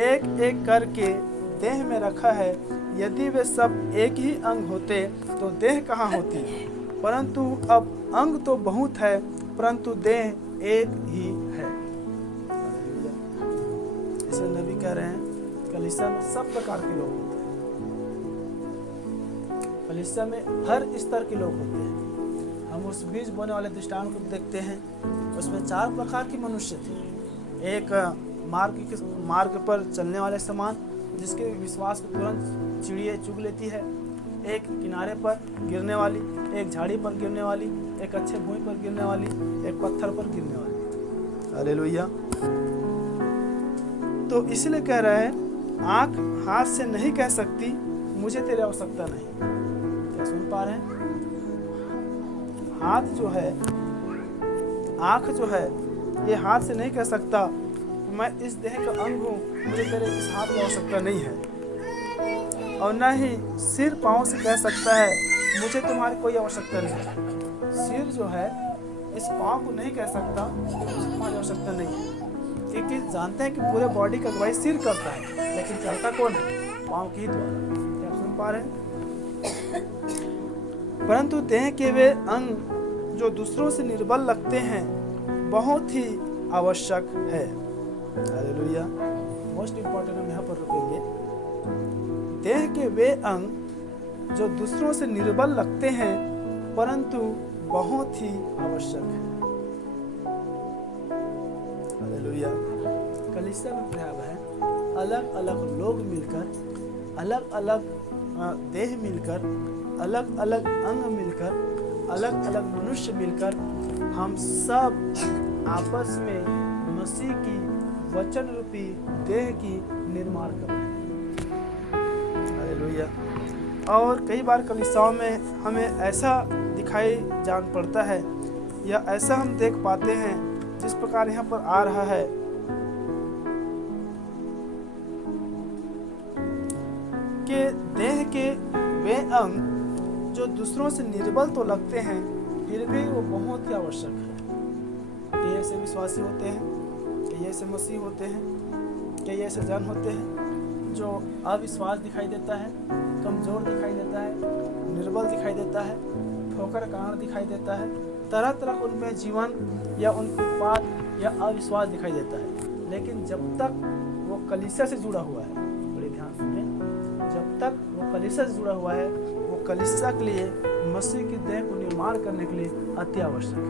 एक एक करके देह में रखा है। यदि वे सब एक ही अंग होते तो देह कहाँ होती? परंतु अब अंग तो बहुत है परंतु देह एक ही है। इसे नबी कह रहे हैं कलीसिया में सब प्रकार के लोग होते हैं, कलीसिया में हर स्तर के लोग होते हैं। हम उस बीज बोने वाले दृष्टांत को देखते हैं, उसमें 4 प्रकार के मनुष्य थे। एक मार्ग पर चलने वाले समान, जिसके विश्वास को तुरंत चिड़िया चुग लेती है। एक किनारे पर गिरने वाली, एक झाड़ी पर गिरने वाली, एक अच्छे भूमि पर गिरने वाली, एक पत्थर पर गिरने वाली। हालेलुया। तो इसलिए कह रहा है आँख हाथ से नहीं कह सकती मुझे तेरी आवश्यकता नहीं। क्या सुन पा रहे हैं? हाथ जो है, आँख जो है, ये हाथ से नहीं कह सकता मैं इस देह का अंग हूँ, मुझे तेरे इस हाथ की आवश्यकता नहीं है। और न ही सिर पाँव से कह सकता है मुझे तुम्हारी कोई आवश्यकता नहीं है। सिर जो है इस पाँव को नहीं कह सकता मुझे तुम्हारी आवश्यकता नहीं है, क्योंकि जानते हैं कि पूरे बॉडी का अगुवाई सिर करता है, लेकिन चलता कौन है? पाँव के ही द्वारा। क्या सुन पा रहे हैं? परंतु देह के वे अंग जो दूसरों से निर्बल लगते हैं बहुत ही आवश्यक है। हालेलुया। मोस्ट इम्पोर्टेंट हम यहाँ पर रुकेंगे। देह के वे अंग जो दूसरों से निर्बल लगते हैं परंतु बहुत ही आवश्यक है। हालेलुया। कलीसिया में प्रिय बहन, अलग अलग लोग मिलकर, अलग अलग देह मिलकर, अलग अलग अंग मिलकर, अलग अलग मनुष्य मिलकर, हम सब आपस में मसीह की वचन रूपी देह की निर्माण कर रहे हैं। हालेलुया। और कई बार कलीसियाओं में हमें ऐसा दिखाई जान पड़ता है या ऐसा हम देख पाते हैं जिस प्रकार यहाँ पर आ रहा है कि देह के वे अंग जो दूसरों से निर्बल तो लगते हैं फिर भी वो बहुत ही आवश्यक है। कई ऐसे विश्वासी होते हैं, कई ऐसे मसीह होते हैं, कई ऐसे जन होते हैं जो अविश्वास दिखाई देता है, कमजोर दिखाई देता है, निर्बल दिखाई देता है, ठोकर कारण दिखाई देता है, तरह तरह उनमें जीवन या उनके उत्पाद या अविश्वास दिखाई देता है। लेकिन जब तक वो कलीसिया से जुड़ा हुआ है, बड़े ध्यान सुने, जब तक वो कलीसिया से जुड़ा हुआ है, वो कलीसिया के लिए मसीह की देह को निर्माण करने के लिए अति आवश्यक है।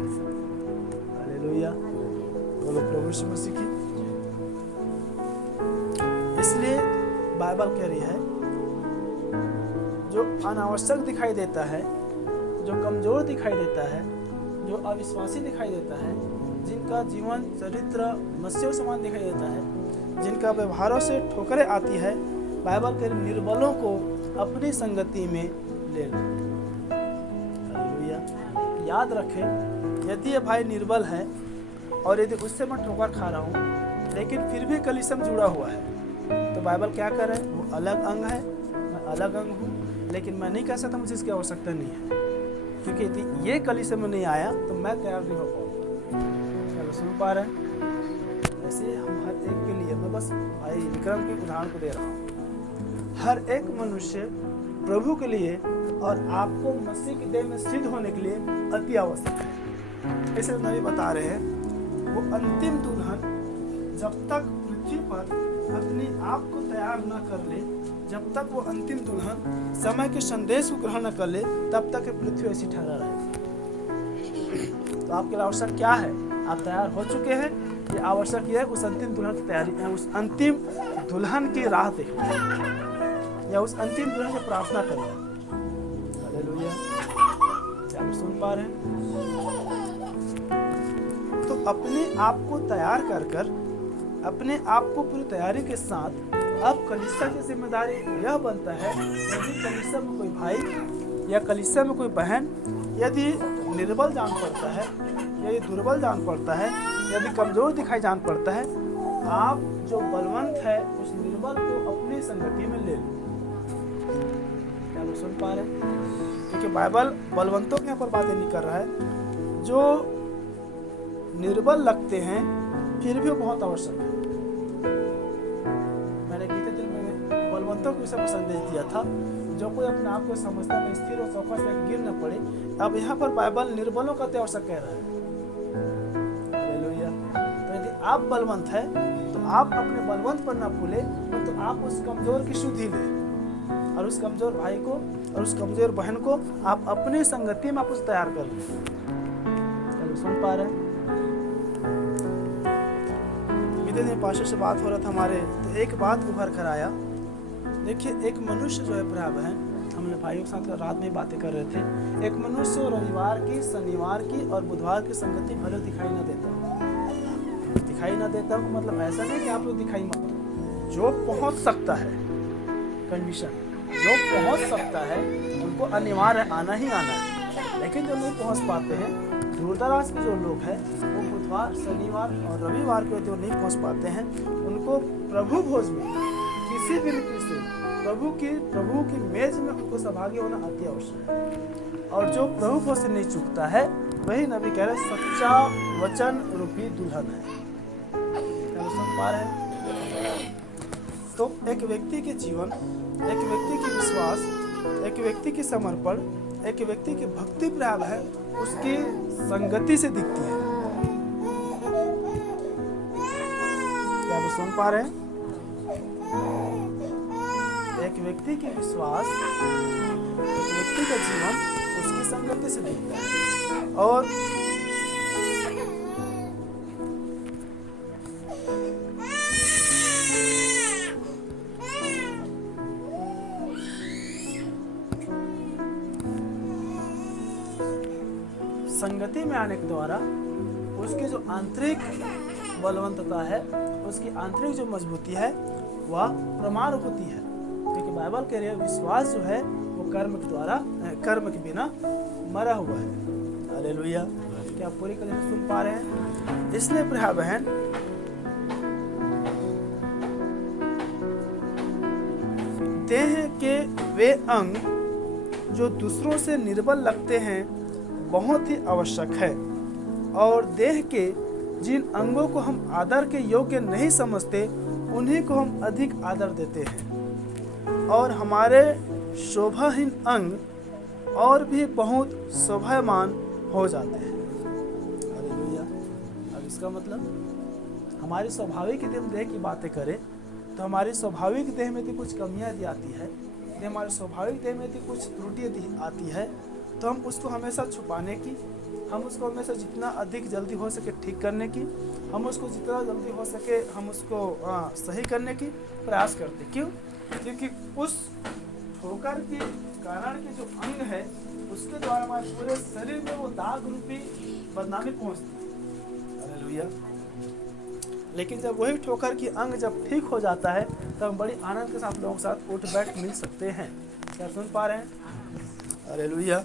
हालेलुया, बोलो प्रभु यीशु मसीह की। इसलिए बाइबल कह रही है जो अनावश्यक दिखाई देता है, जो कमजोर दिखाई देता है, जो अविश्वासी दिखाई देता है, जिनका जीवन चरित्र मसीह समान दिखाई देता है, जिनका व्यवहारों से ठोकरें आती है, बाइबल के निर्बलों को अपनी संगति में ले लो। हालेलुया। याद रखें, यदि ये भाई निर्बल है और यदि उससे मैं ठोकर खा रहा हूँ लेकिन फिर भी कलीसिया में जुड़ा हुआ है, तो बाइबल क्या कर रहा है? वो अलग अंग है, मैं अलग अंग हूँ, लेकिन मैं नहीं कह सकता मुझे इसकी आवश्यकता नहीं है, क्योंकि यदि ये कलीसिया में नहीं आया तो मैं तैयार नहीं हो पाऊँगा। चलो सुन पा रहे हैं? ऐसे हम हर एक के लिए, मैं बस भाई विक्रम के उदाहरण को दे रहा हूँ, हर एक मनुष्य प्रभु के लिए और आपको मसीह की देह में सिद्ध होने के लिए अति आवश्यक है। ऐसे नबी बता रहे हैं, वो अंतिम दुल्हन जब तक पृथ्वी पर अपने आप को तैयार न कर ले, जब तक वो अंतिम दुल्हन समय के संदेश को ग्रहण न कर ले, तब तक पृथ्वी ऐसी ठहरा रहे। तो आपके लिए आवश्यक क्या है? आप तैयार हो चुके हैं? ये आवश्यक है उस अंतिम दुल्हन की तैयारी, उस अंतिम दुल्हन की राह देखना या उस अंतिम दुल्हन की प्रार्थना करना। हालेलुया। क्या आप सुन पा रहे हैं? तो अपने आप को तैयार कर अपने आप को पूरी तैयारी के साथ अब कलीसिया की जिम्मेदारी यह बनता है, यदि कलीसिया में कोई भाई या कलीसिया में कोई बहन यदि निर्बल जान पड़ता है, यदि दुर्बल जान पड़ता है, यदि कमजोर दिखाई जान पड़ता है, आप जो बलवंत है उस निर्बल को अपनी संगति में ले लो। क्या लोग सुन पा रहे हैं? क्योंकि बाइबल बलवंतों के यहाँ पर बातें नहीं कर रहा है, जो निर्बल लगते हैं फिर भी वो बहुत आवश्यक है। मैंने बीते दिन में बलवंतों के विषय पर संदेश दिया था, जो कोई अपने आप को समझता है स्थिर और चौकस से गिर न पड़े। अब यहाँ पर बाइबल निर्बलों का आवश्यक कह रहा है। हालेलुया। तो यदि आप बलवंत है तो आप अपने बलवंत पर न भूले, तो आप उस कमजोर की सुधि ले और उस कमजोर भाई को और उस कमजोर बहन को आप अपनी संगति में आप उसे तैयार कर लें। सुन पा रहे हैं? बीते दिन पास्टर से बात हो रहा था हमारे, तो एक बात उभर कर आया। देखिए, एक मनुष्य जो है प्रिय बहन, हमने भाइयों के साथ रात में बातें कर रहे थे, एक मनुष्य रविवार की, शनिवार की और बुधवार की संगति भले दिखाई न देता। दिखाई न देता मतलब ऐसा नहीं कि आप लोग दिखाई मत, जो पहुंच सकता है, कंडीशन, जो पहुंच सकता है उनको अनिवार्य आना ही आना है। लेकिन जो नहीं पहुंच पाते हैं, दूर दराज के जो लोग हैं, वो बुधवार, शनिवार और रविवार को जो नहीं पहुंच पाते हैं, उनको प्रभु भोज में किसी भी रीति से प्रभु की मेज में उनको सहभागी होना अति आवश्यक है। और जो प्रभु भोज से नहीं चूकता है, वही नबी कह रहे सच्चा वचन रूपी दुल्हन है। क्या सुन पा रहे हैं? तो एक व्यक्ति के जीवन, एक व्यक्ति की विश्वास, एक व्यक्ति की समर्पण, एक व्यक्ति की भक्ति प्रिय है, उसकी संगति से दिखती है। क्या आप सुन पा रहे हैं? एक व्यक्ति की विश्वास, एक व्यक्ति का जीवन उसकी संगति से दिखता है। और संगति में आने के द्वारा उसकी जो आंतरिक बलवंतता है, उसकी आंतरिक जो मजबूती है वह प्रमाण होती है, क्योंकि बाइबल कह रही है विश्वास जो है वो कर्म के द्वारा, कर्म के बिना मरा हुआ है। हालेलुया। क्या आप पूरी कलिसिया सुन पा रहे हैं? इसलिए प्रिय बहन, देह के वे अंग जो दूसरों से निर्बल लगते हैं बहुत ही आवश्यक है, और देह के जिन अंगों को हम आदर के योग्य नहीं समझते उन्हीं को हम अधिक आदर देते हैं, और हमारे शोभाहीन अंग और भी बहुत शोभायमान हो जाते हैं। हालेलुया। अब इसका मतलब हमारी स्वाभाविक यदि हम देह की बातें करें तो हमारी स्वाभाविक देह में यदि कुछ कमियां यदि आती है, यदि हमारे स्वाभाविक देह में यदि कुछ त्रुटि यदि आती है तो हम उसको हमेशा छुपाने की, हम उसको हमेशा जितना अधिक जल्दी हो सके ठीक करने की, हम उसको जितना जल्दी हो सके हम उसको सही करने की प्रयास करते। क्यों? क्योंकि उस ठोकर के कारण के जो अंग है उसके द्वारा हमारे पूरे शरीर में वो दाग रूपी बदनामी पहुंचती है। हालेलुया। लेकिन जब वही ठोकर की अंग जब ठीक हो जाता है तब हम बड़ी आनंद के साथ लोगों के साथ उठ बैठ मिल सकते हैं। क्या सुन पा रहे हैं? हालेलुया।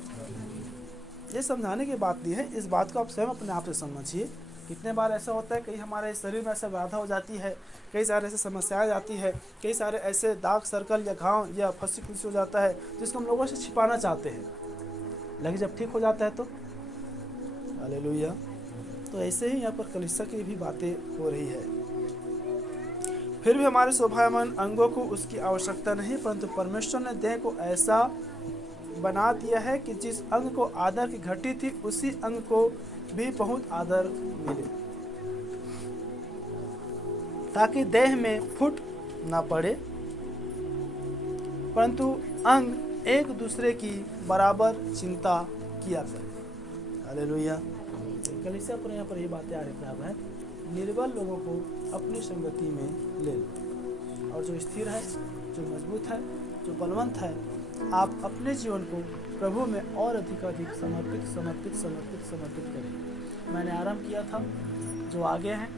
ये समझाने की बात नहीं है, इस बात को आप स्वयं अपने आप से समझिए। कितने बार ऐसा होता है, कई हमारे शरीर में ऐसा बाधा हो जाती है, कई सारे ऐसे समस्याएं जाती है, कई सारे ऐसे दाग सर्कल या घाव या फंसी खुशी हो जाता है जिसको हम लोगों से छिपाना चाहते हैं, लेकिन जब ठीक हो जाता है तो हालेलुया। तो ऐसे ही यहाँ पर कलीसिया की भी बातें हो रही है। फिर भी हमारे शोभायमान अंगों को उसकी आवश्यकता नहीं, परंतु परमेश्वर ने देह को ऐसा बना दिया है कि जिस अंग को आदर की घटी थी उसी अंग को भी बहुत आदर मिले, ताकि देह में फूट ना पड़े, परंतु अंग एक दूसरे की बराबर चिंता किया करे। हालेलुया। कलीसिया पर यहाँ पर ये बातें आ रही है, निर्बल लोगों को अपनी संगति में ले लो, और जो स्थिर है, जो मजबूत है, जो बलवंत है, आप अपने जीवन को प्रभु में और अधिक समर्पित करें। मैंने आरंभ किया था, जो आगे हैं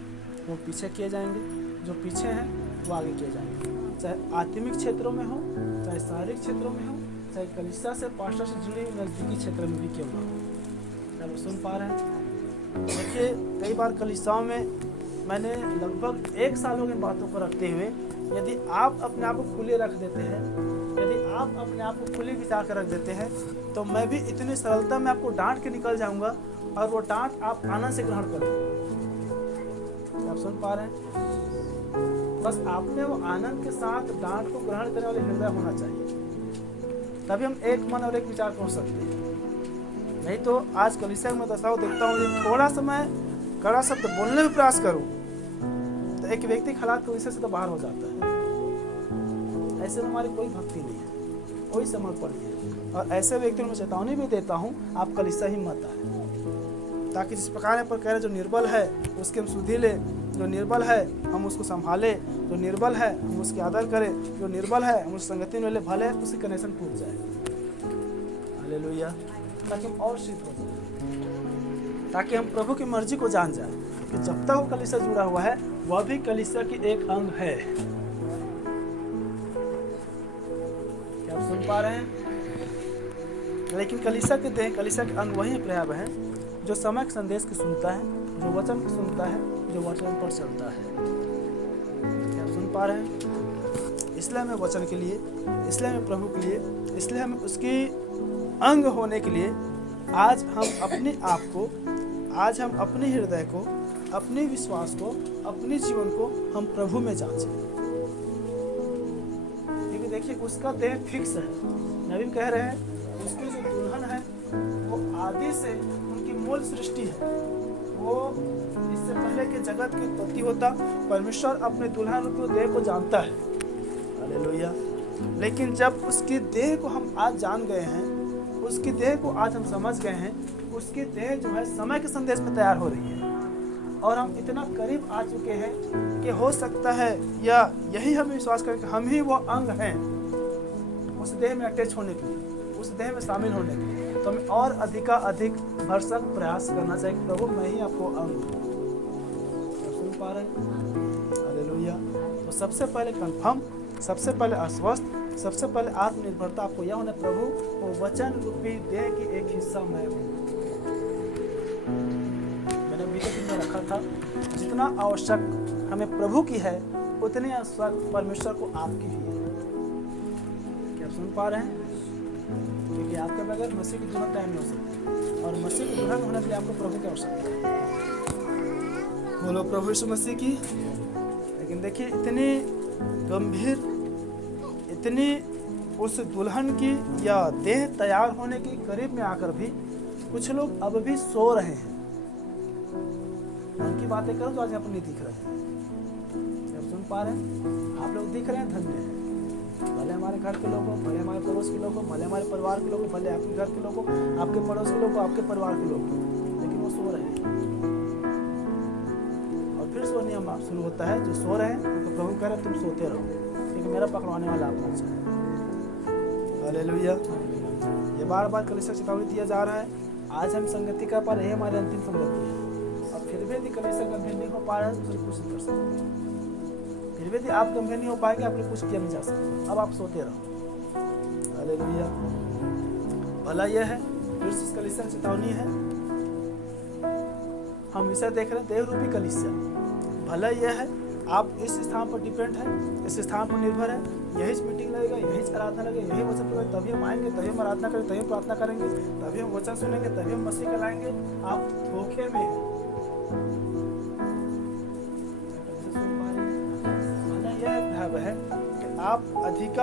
वो पीछे किए जाएंगे, जो पीछे हैं वो आगे किए जाएंगे, चाहे आत्मिक क्षेत्रों में हो, चाहे शारीरिक क्षेत्रों में हो, चाहे कलीसिया से पास्टर से जुड़े नज़दीकी क्षेत्र में भी क्यों ना हो। आप सुन पा रहे हैं? देखिए, कई बार कलीसियाओं में मैंने लगभग 1 साल हो गए बातों को रखते हुए, यदि आप अपने आप को खुले रख देते हैं, यदि आप अपने आप को खुले विचार कर रख देते हैं, तो मैं भी इतनी सरलता में आपको डांट के निकल जाऊंगा और वो डांट आप आनंद से ग्रहण कर लेंगे। आप सुन पा रहे हैं? बस आपने वो आनंद के साथ डांट को ग्रहण करने वाले हृदय होना चाहिए, तभी हम एक मन और एक विचार पहुंच सकते हैं। नहीं तो आज कलीसिया में दशा देखता हूँ, थोड़ा सा मैं कड़ा शब्द बोलने में प्रयास करूँ तो एक व्यक्ति हालात कलीसिया से तो बाहर हो जाता है। ऐसे में हमारी कोई भक्ति नहीं है, कोई समर्पण नहीं है, और ऐसे व्यक्ति में चेतावनी भी देता हूँ, आप कलीसिया ही मत आए, ताकि जिस प्रकार पर कह रहे जो निर्बल है उसके हम सुधि ले, जो निर्बल है हम उसको संभाले, जो निर्बल है हम उसकी आदर करें, जो निर्बल है हम उस संगति में ले, भले उसकी कनेक्शन टूट जाए। हालेलुया। ताकि हम और सिद्ध हो जाए, ताकि हम प्रभु की मर्जी को जान जाए कि जब तक वो कलीसिया जुड़ा हुआ है वह भी कलीसिया की एक अंग है। क्या आप सुन पा रहे हैं? लेकिन कलीसिया के देह, कलीसिया के अंग वही प्रयाब है जो समय के संदेश की सुनता है, जो वचन की सुनता है, जो वचन पर चलता है। क्या आप सुन पा रहे हैं? इसलिए हमें वचन के लिए, इसलिए हमें प्रभु के लिए, इसलिए हमें उसकी अंग होने के लिए आज हम अपने आप को, आज हम अपने हृदय को, अपने विश्वास को, अपने जीवन को हम प्रभु में जांचें। क्योंकि देखिए, उसका देह फिक्स है। नबी कह रहे हैं उसकी जो दुल्हन है वो आदि से उनकी मूल सृष्टि है। वो इससे पहले कि जगत की उत्पत्ति होता, परमेश्वर अपने दुल्हन रूपी देह को जानता है। हालेलुया। लेकिन जब उसकी देह को हम आज जान गए हैं, उसकी देह को आज हम समझ गए हैं, उसकी देह जो है समय के संदेश में तैयार हो रही है, और हम इतना करीब आ चुके हैं कि हो सकता है या यही हम विश्वास करें कि हम ही वो अंग हैं उस देह में अटैच होने के लिए, उस देह में शामिल होने के लिए। तो हमें और अधिक भरसक प्रयास करना चाहिए। प्रभु मैं ही आपको अंग हूँ। सुन पा रहे हैं? हालेलुया। तो सबसे पहले कन्फर्म, सबसे पहले आश्वस्त, सबसे पहले आत्मनिर्भरता आपको यह होना, प्रभु वो वचन रूपी देह की एक हिस्सा मैं हूँ। मैंने बीते दिन में रखा था, जितना आवश्यक हमें प्रभु की है उतनी आवश्यक परमेश्वर को आपकी भी है। क्या सुन पा रहे हैं? क्योंकि आपके बगैर मसीह की दुल्हन तैयार नहीं हो सकती, और मसीह की दुल्हन होने के लिए आपको प्रभु की आवश्यकता है। बोलो प्रभु यीशु मसीह की। लेकिन देखिए, इतनी गंभीर, इतनी उस दुल्हन की या देह तैयार होने के करीब में आकर भी कुछ लोग अब भी सो रहे हैं। उनकी बातें करो तो आज आप नहीं दिख रहे हैं। जब सुन पा रहे हैं, आप लोग दिख रहे हैं, धन्य है। भले हमारे घर के लोग हो, भले हमारे पड़ोस के लोग हो, भले हमारे परिवार के लोग हो, भले आपके घर के लोग हो, आपके पड़ोस के लोग हो, आपके परिवार के लोग हो, लेकिन वो सो रहे हैं। और फिर सो नियम शुरू होता है, जो सो रहे हैं उनको प्रभु कह रहे तुम सोते रहो, क्योंकि मेरा पकड़वाने वाला आप पहुंचा है। हालेलुया। ये बार बार कलीसिया को चेतावनी दिया जा रहा है। आज हम संगति कर पा रहे हैं, हमारी अंतिम संगति है, और फिर भी यदि कलीसिया गंभीर नहीं हो पा रहा है तो कुछ नहीं कर सकते। फिर भी यदि आप गंभीर नहीं हो पाएंगे, आपने कुछ किया नहीं जा सकता। अब आप सोते रहो। हालेलुया। भला यह है, फिर से कलीसिया की चेतावनी है। हम विषय देख रहे हैं, देह रूपी कलीसिया। भला यह है, आप इस स्थान पर डिपेंड है, इस स्थान पर निर्भर है, यही मीटिंग लगेगा, यही आराधना लगेगा, यही वचन लगेगा, तभी हम आएंगे, तभी हम आराधना करेंगे, तभी हम प्रार्थना करेंगे, तभी हम वचन सुनेंगे, तभी हम मसीह को लाएंगे। आप धोखे में हैं। है कि आप अधिक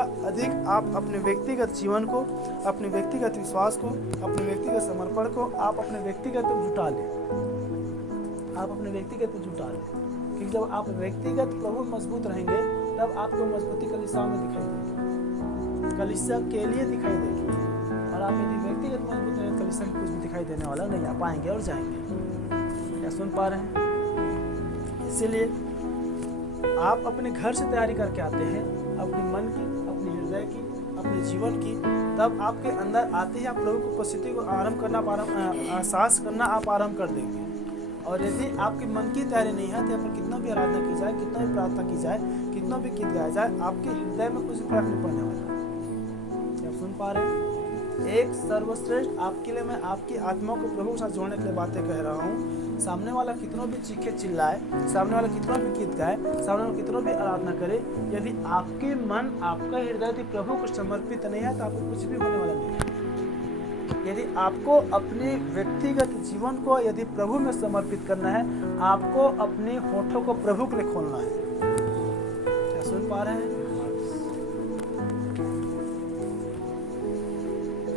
आप अपने व्यक्तिगत जीवन को, अपने व्यक्तिगत विश्वास को, अपने व्यक्तिगत समर्पण को आप अपने व्यक्तिगत में जुटा लें। आप अपने व्यक्तिगत में जुटा लें, क्योंकि जब आप व्यक्तिगत प्रभु मजबूत रहेंगे, तब आपको मजबूती कलीसिया में दिखाई देगी, कलीसिया के लिए दिखाई देगी। और आप यदि व्यक्तिगत मजबूत रहें, कलीसिया में कुछ भी दिखाई देने वाला नहीं, आप आएंगे और जाएंगे। क्या सुन पा रहे हैं? इसीलिए आप अपने घर से तैयारी करके आते हैं, अपने मन की, अपने हृदय की, अपने जीवन की, तब आपके अंदर आते ही आप प्रभु की उपस्थिति को आरंभ करना, एहसास करना आप आरंभ कर देंगे। और यदि आपके मन की तैयारी नहीं है, तो यहाँ पर कितना भी आराधना की जाए, कितना भी प्रार्थना की जाए, कितना भी गीत गाया जाए, आपके हृदय में कुछ फर्क नहीं पड़ने वाला। क्या सुन पा रहे हैं? एक सर्वश्रेष्ठ आपके लिए मैं आपकी आत्मा को प्रभु के साथ जोड़ने के लिए बातें कह रहा हूँ। सामने वाला कितना भी चीखे चिल्लाए, सामने वाला कितना भी गीत गाए, सामने वाला कितना भी आराधना करे, यदि आपके मन, आपका हृदय यदि प्रभु को समर्पित नहीं है, तो आपको कुछ भी होने वाला नहीं है। यदि आपको अपने व्यक्तिगत जीवन को यदि प्रभु में समर्पित करना है, आपको अपने होठों को प्रभु के लिए खोलना है। क्या सुन पा रहे हैं?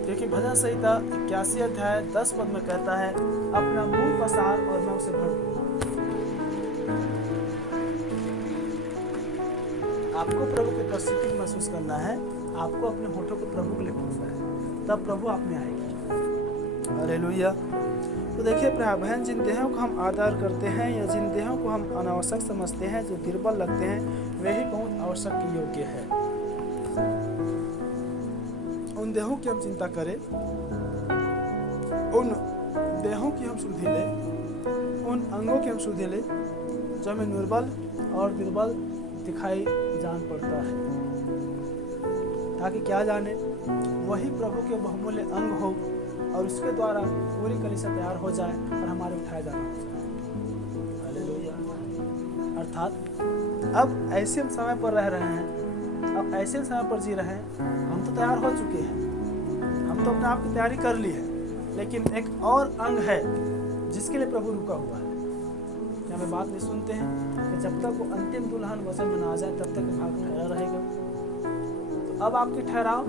क्योंकि भजन संहिता 81 अध्याय 10 पद में कहता है, अपना मुंह पसार और मैं उसे भर दूंगा। आपको प्रभु की उपस्थिति महसूस करना है, आपको अपने होठों को प्रभु के लिए खोलना है, तब प्रभु आप में आएगी। हालेलुया। तो देखिए प्रिय बहन, जिन देहों को हम आदर करते हैं या जिन देहों को हम अनावश्यक समझते हैं, जो दुर्बल लगते हैं, वे ही बहुत आवश्यक के योग्य है। उन देहों की हम चिंता करें, उन देहों की हम शुद्धि लें, उन अंगों की हम शुद्धि लें जो हमें निर्बल और दुर्बल दिखाई जान पड़ता है, ताकि क्या जाने वही प्रभु के बहुमूल्य अंग हो और उसके द्वारा पूरी कलीसिया तैयार हो जाए और हमारे उठाए जाना हो जाए। हालेलुया। अर्थात अब ऐसे समय पर रह रहे हैं, अब ऐसे समय पर जी रहे हैं, हम तो तैयार हो चुके हैं, हम तो अपने आप की तैयारी कर ली है, लेकिन एक और अंग है जिसके लिए प्रभु रुका हुआ है। क्या हमें बात नहीं सुनते हैं कि जब तक वो अंतिम दुल्हन वचन में ना आ जाए, तब तक भाग ठहरा रहेगा। तो अब आपके ठहराव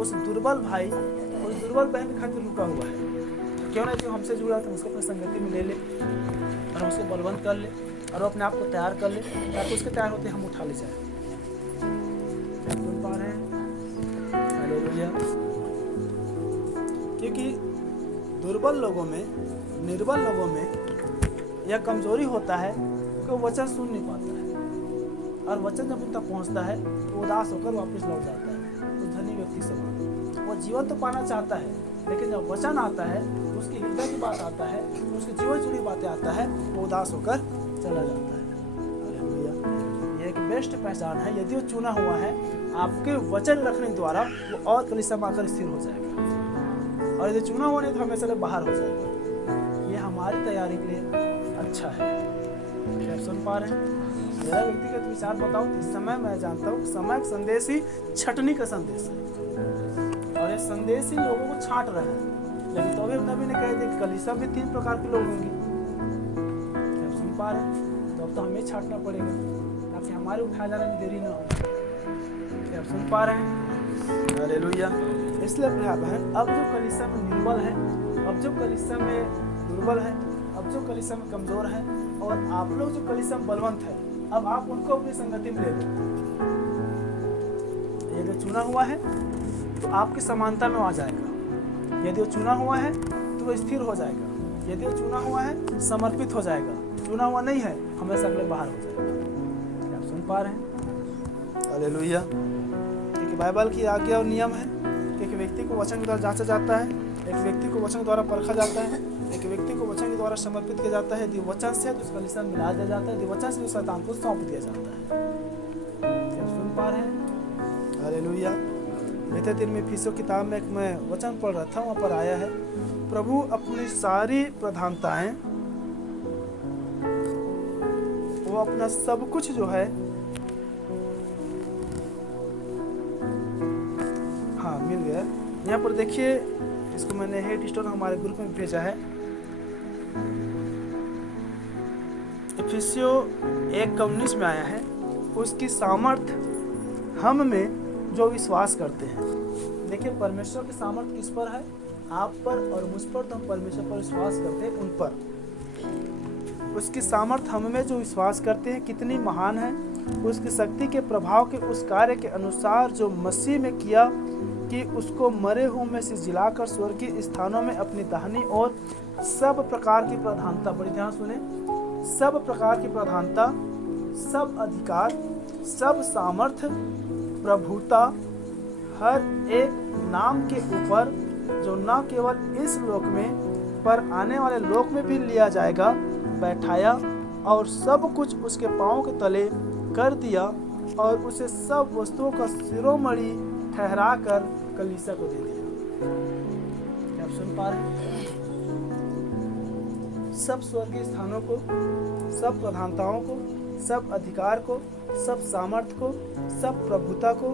उस दुर्बल भाई, उस दुर्बल बहन के खातिर रुका हुआ है। क्यों नहीं, जो हमसे जुड़ा था उसको अपनी संगति में ले ले और हम उसको बलवंत कर ले और वो अपने आप को तैयार कर ले, ताकि उसके तैयार होते हम उठा ले जाए। सुन पा रहे हैं? हालेलुया। क्योंकि दुर्बल लोगों में, निर्बल लोगों में यह कमजोरी होता है कि वो वचन सुन नहीं पाता है, और वचन जब उन तक पहुंचता है तो उदास होकर वापस लौट जाता है। तो धनी व्यक्ति समान, वो जीवन तो पाना चाहता है, लेकिन जब वचन आता है, उसकी हृदय की बात आता है, उसके जीवन जुड़ी बातें आता है, वो उदास होकर चला जाता है। हालेलुया। ये एक बेस्ट पहचान है। यदि वो चुना हुआ है, आपके वचन रखने द्वारा वो और कलीसिया में आकर स्थिर हो जाएगा, और यदि चुना हुआ नहीं तो हमेशा से बाहर हो जाएगा। ये हमारी तैयारी के लिए अच्छा है। क्या सुन पा रहे हैं? मेरा व्यक्तिगत विचार बताऊं, इस समय मैं जानता हूँ समय का संदेश ही छटनी का संदेश है, और ये संदेश ही लोगों को छांट रहा है। लेकिन तो अभी नबी ने कह दिया कि कलीसिया में 3 प्रकार के लोग होंगे। क्या आप सुन पा रहे हैं? तो अब तो हमें छांटना पड़ेगा ताकि हमारे उठाए जाने में देरी ना हो। क्या आप सुन पा रहे हैं? हालेलुया। इसलिए भाई बहन, अब जो कलीसिया में निर्बल है, अब जो कलीसिया में दुर्बल है, अब जो कलीसिया में कमजोर है, और आप लोग जो कलीसिया में बलवंत है, अब आप उनको अपनी संगति में ले लो। यदि चुना हुआ है तो आपकी समानता में आ जाएगा। यदि वो चुना हुआ है तो वो स्थिर हो जाएगा। यदि वो चुना हुआ है, समर्पित हो जाएगा। चुना हुआ नहीं है, हमेशा अगले बाहर हो जाएगा। क्या आप सुन पा रहे हैं? हालेलुया। क्योंकि बाइबल की आज्ञा और नियम है कि एक व्यक्ति को वचन के द्वारा जांचा जाता है, एक व्यक्ति को वचन के द्वारा परखा जाता है, एक व्यक्ति को वचन के द्वारा समर्पित किया जाता है। यदि वचन से तो उसका कलीसिया में मिला दिया जाता है, यदि वचन से शैतान को सौंप दिया जाता है। क्या सुन पा रहे हैं? हालेलुया। बीते दिन में इफिसियों किताब में एक मैं वचन पढ़ रहा था, वहाँ पर आया है, प्रभु अपनी सारी प्रधानताएं, वो अपना सब कुछ जो है, हाँ मिल गया। यहाँ पर देखिए, इसको मैंने हेड स्टोन हमारे ग्रुप में भेजा है। इफिसियों 1:19 में आया है, उसकी सामर्थ्य हम में जो विश्वास करते हैं। देखिए, परमेश्वर की सामर्थ्य किस पर है? आप पर और मुझ पर। तो हम परमेश्वर पर विश्वास करते हैं, उन पर। उसकी सामर्थ्य हम में जो विश्वास करते हैं कितनी महान है। उसकी शक्ति के प्रभाव के उस कार्य के अनुसार जो मसीह में किया, कि उसको मरे हुए में से जिलाकर स्वर्गीय स्थानों में अपनी दाहिनी ओर सब प्रकार की प्रधानता, बड़ी ध्यान सुने, सब प्रकार की प्रधानता, सब अधिकार, सब सामर्थ्य, प्रभुता, हर एक नाम के ऊपर, जो न केवल इस लोक में पर आने वाले लोक में भी लिया जाएगा, बैठाया, और सब कुछ उसके पांव के तले कर दिया, और उसे सब वस्तुओं का शिरोमणि ठहरा कर कलीसिया को दे दिया। क्या आप सुन पा रहे हैं? सब स्वर्गीय स्थानों को, सब प्रधानताओं को, सब अधिकार को, सब सामर्थ्य को, सब प्रभुता को,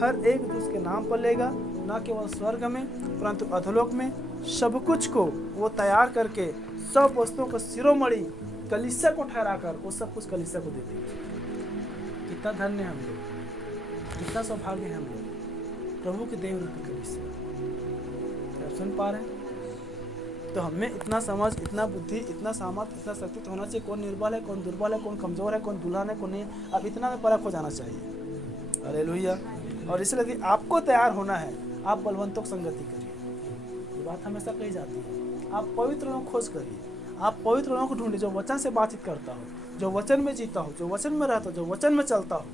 हर एक उसके नाम पर लेगा, न केवल स्वर्ग में परंतु अधोलोक में। सब कुछ को वो तैयार करके सब वस्तुओं को शिरोमणि कलीसिया को ठहरा कर वो सब कुछ कलीसिया को दे देगा। कितना धन्य है हम लोग, कितना सौभाग्य है हम लोग, प्रभु के देव रूपी कलीसिया। आप सुन पा रहे हैं? तो हमें इतना समझ, इतना बुद्धि, इतना सामर्थ्य, इतना शक्ति तो होना चाहिए। कौन निर्बल है, कौन दुर्बल है, कौन कमजोर है, कौन दुल्हन है, कौन नहीं है, अब इतना में परख हो जाना चाहिए। हालेलुया। और इसलिए यदि आपको तैयार होना है, आप बलवंतों की संगति करिए। ये बात हमेशा कही जाती है। आप पवित्र लोगों को खोज करिए, आप पवित्र लोगों को ढूंढिए जो वचन से बातचीत करता हो, जो वचन में जीता हो, जो वचन में रहता हो, जो वचन में चलता हो।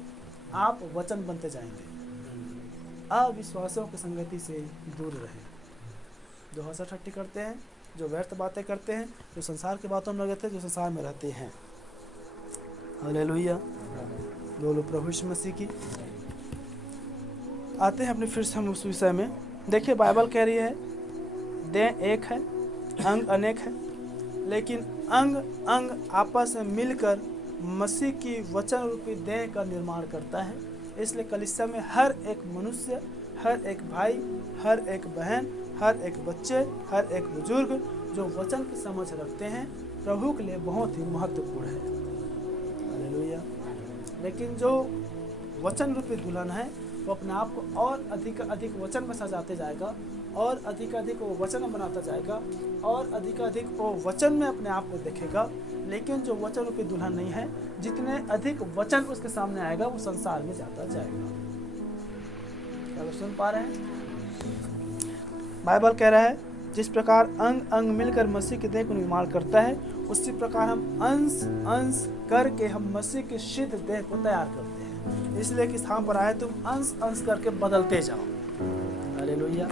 आप वचन बनते जाएंगे। अविश्वासों की संगति से दूर रहें, जो हंसा ठट्टी करते हैं, जो व्यर्थ बातें करते हैं, जो संसार की बातों में रहते हैं, जो संसार में रहते हैं। हालेलुया। बोलो प्रभु यीशु मसीह की। आते हैं अपने फिर से हम उस विषय में। देखिए, बाइबल कह रही है देह एक है, अंग अनेक है, लेकिन अंग अंग आपस में मिलकर मसीह की वचन रूपी देह का निर्माण करता है। इसलिए कलीसिया में हर एक मनुष्य, हर एक भाई, हर एक बहन, हर एक बच्चे, हर एक बुजुर्ग जो वचन की समझ रखते हैं, प्रभु के लिए बहुत ही महत्वपूर्ण है। हालेलुया। लेकिन जो वचन रूपी दुल्हन है, वो अपने आप को और अधिक अधिक वचन में सजाते जाएगा, और अधिक अधिक वो वचन बनाता जाएगा, और अधिक अधिक वो वचन में अपने आप को देखेगा। लेकिन जो वचन रूपी दुल्हन नहीं है, जितने अधिक वचन उसके सामने आएगा, वो संसार में जाता जाएगा। क्या आप सुन पा रहे हैं? बाइबल कह रहा है जिस प्रकार अंग अंग मिलकर मसीह के देह को निर्माण करता है, उसी प्रकार हम अंश अंश करके हम मसीह के सिद्ध देह को तैयार करते हैं। इसलिए कि स्थान पर आए तुम अंश अंश करके बदलते जाओ। हालेलुया।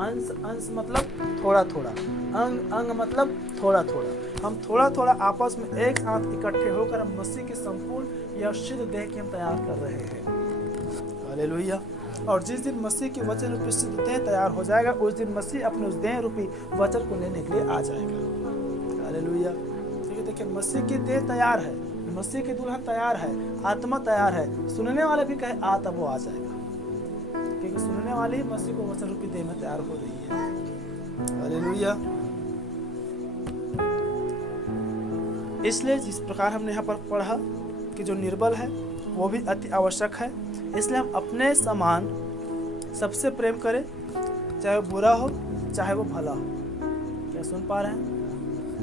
अंश अंश मतलब थोड़ा थोड़ा, अंग अंग मतलब थोड़ा थोड़ा। हम थोड़ा थोड़ा आपस में एक साथ इकट्ठे होकर हम मसीह की संपूर्ण या सिद्ध देह की हम तैयार कर रहे हैं। हालेलुया। और जिस दिन मसीह की वचन रूपी सिद्ध देह तैयार हो जाएगा, उस दिन मसीह अपने उस देह रूपी वचन को लेने के लिए आ जाएगा। हालेलुया। देखिए मसीह की देह तैयार है, मसीह की दुल्हन तैयार है, आत्मा तैयार है। सुनने वाले भी कहे आ, तब वो आ जाएगा, क्योंकि सुनने वाले ही मसीह को वचन रूपी देह में तैयार हो रही है। हालेलुया। इसलिए जिस प्रकार हमने यहाँ पर पढ़ा कि जो निर्बल है वो भी अति आवश्यक है, इसलिए हम अपने समान सबसे प्रेम करें, चाहे वो बुरा हो चाहे वो भला हो। क्या सुन पा रहे हैं?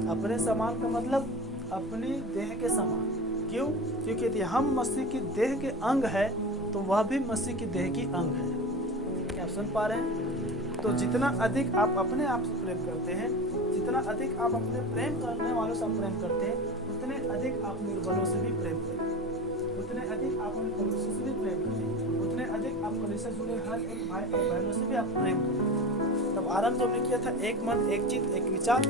अपने समान का मतलब अपनी देह के समान। क्यों? क्योंकि यदि हम मसीह की देह के अंग है तो वह भी मसीह की देह की अंग है। क्या सुन पा रहे हैं? तो जितना अधिक आप अपने आप से प्रेम करते हैं, जितना अधिक आप अपने प्रेम करने वालों से प्रेम करते हैं, उतने अधिक आप निर्बलों से भी प्रेम करें, उतने अधिक आप उन कलीसिया से भी प्रेम करें, उतने अधिक आप कलीसिया जुड़े हर एक भाई और बहनों से भी आप प्रेम करें। तब आरंभ जो हमने किया था, एक मन, एक चित्त, एक विचार,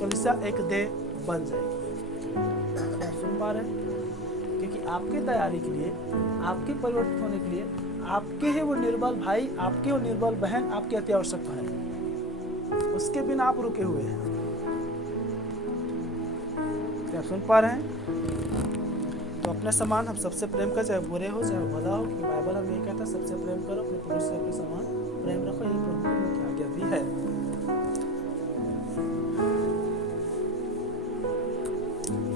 कलीसिया एक देह बन जाएगी। सुन पा रहे हैं? क्योंकि आपकी तैयारी के लिए, आपके परिवर्तित होने के लिए, आपके ही वो निर्बल भाई, आपके वो निर्बल बहन आपकी अति आवश्यकता है। उसके बिना आप रुके हुए हैं। क्या सुन पा रहे हैं? तो अपने समान हम सबसे प्रेम करें, चाहे बुरे हो चाहे भला हो, क्योंकि बाइबल हमें कहता है सबसे प्रेम करो, अपने पड़ोसी से अपने समान प्रेम रखो। ये प्रभु की आज्ञा भी है।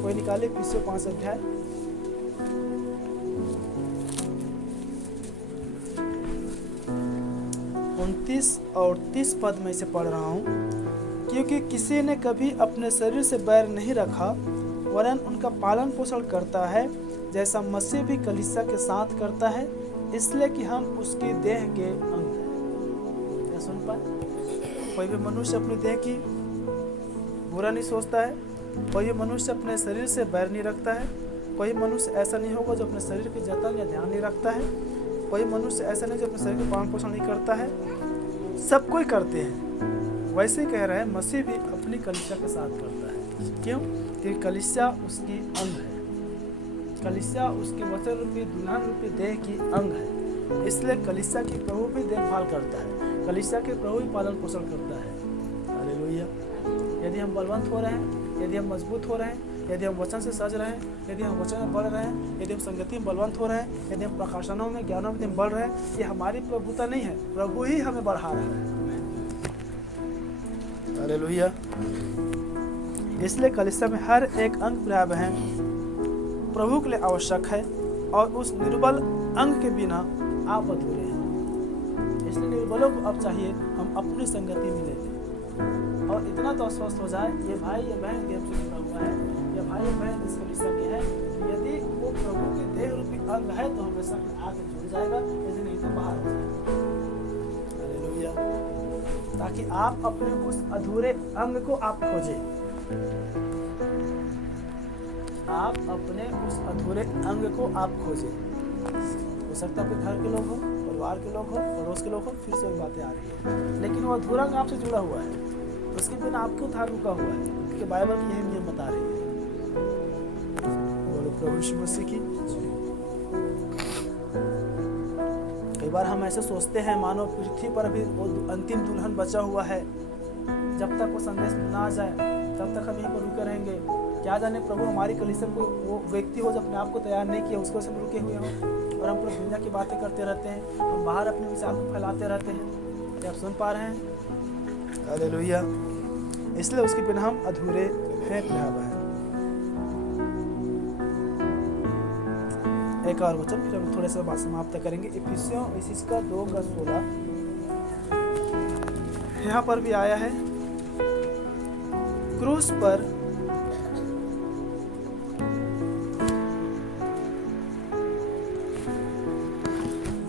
कोई निकाले इफिसियों 5 अध्याय 29 और 30 पद में से पढ़ रहा हूँ। क्योंकि किसी ने कभी अपने शरीर से बैर नहीं रखा, वरन उनका पालन पोषण करता है, जैसा मसीह भी कलीसिया के साथ करता है, इसलिए कि हम उसकी देह के अंग हैं। क्या सुन पाए? कोई भी मनुष्य अपनी देह की बुरा नहीं सोचता है, कोई मनुष्य अपने शरीर से बैर नहीं रखता है, कोई मनुष्य ऐसा नहीं होगा जो अपने शरीर की जतन या ध्यान नहीं रखता है, कोई मनुष्य ऐसा नहीं जो अपने शरीर का पालन पोषण नहीं करता है। सब कोई करते हैं। वैसे ही कह रहे हैं मसीह भी अपनी कलीसिया के साथ करता है। क्यों? क्योंकि कलीसिया उसकी अंग है, कलीसिया उसकी वचन रूपी दुल्हन रूपी देह की अंग है। इसलिए कलीसिया की प्रभु भी देखभाल करता है, कलीसिया के प्रभु भी पालन पोषण करता है। हालेलुया। यदि हम बलवंत हो रहे हैं, यदि हम मजबूत हो रहे हैं, यदि हम वचन से सज रहे हैं, यदि हम वचन में बढ़ रहे हैं, यदि हम संगति में बलवंत हो रहे हैं, यदि हम प्रकाशनों में ज्ञानों में बढ़ रहे हैं, ये हमारी प्रभुता नहीं है, प्रभु ही हमें बढ़ा रहा है। हालेलुया। इसलिए कलीसिया में हर एक अंग भाई बहन प्रभु के लिए आवश्यक है, और उस निर्बल अंग के बिना आप अधूरे हैं। इसलिए निर्बलों को अब चाहिए हम अपनी संगति में ले लें, और इतना तो अस्वस्थ हो जाए, ये भाई ये बहन के हमसे जुड़ा हुआ है, ये भाई ये बहन इस कलीसिया के है, यदि वो प्रभु के देह रूपी अंग है तो हमेशा आके जुड़ जाएगा, यदि नहीं तो बाहर हो जाएगा। हालेलुया। ताकि आप अपने उस अधूरे अंग को आप खोजें, आप अपने उस अधूरे अंग को आप खोजें। हो सकता है आपके घर के लोग हो, परिवार के लोग हो, पड़ोस के लोग हो, फिर से वही बातें आ रही है, लेकिन वो अधूरा अंग आपसे जुड़ा हुआ है, उसके बिना आपके उद्धार रुका हुआ है, क्योंकि बाइबल की यही नियम बता रही है। बोलो प्रभु यीशु मसीह की। कई बार हम ऐसे सोचते हैं मानो पृथ्वी पर अभी वो अंतिम दुल्हन बचा हुआ है, जब तक वो संदेश ना आ जाए तब तक हम यहीं पर रुके रहेंगे। क्या जाने प्रभु हमारी कलीसिया को वो व्यक्ति हो जो अपने आप को तैयार नहीं किया, उसको से रुके हुए हों, और हम पूरी दुनिया की बातें करते रहते हैं, हम बाहर अपने विचार को फैलाते रहते हैं। क्या आप सुन पा रहे हैं? हालेलुया। इसलिए उसके बिना हम अधूरे हैं। एक और वचन फिर हम थोड़े से बात समाप्त करेंगे। इफिसियों का 2:16 यहाँ पर भी आया है, क्रूस पर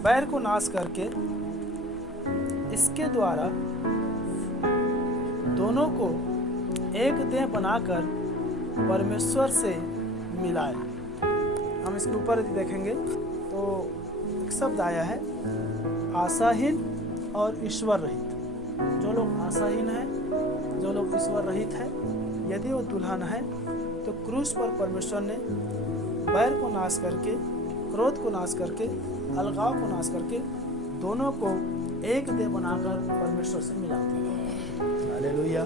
बैर को नाश करके इसके द्वारा दोनों को एक देह बनाकर परमेश्वर से मिलाए। हम इसके ऊपर यदि देखेंगे तो एक शब्द आया है, आशाहीन और ईश्वर रहित। जो लोग आशाहीन हैं, जो लोग ईश्वर रहित है, यदि वो दुल्हन है तो क्रूस पर परमेश्वर ने बैर को नाश करके, क्रोध को नाश करके, अलगाव को नाश करके दोनों को एक देह बनाकर परमेश्वर से मिला दिया। हालेलुया।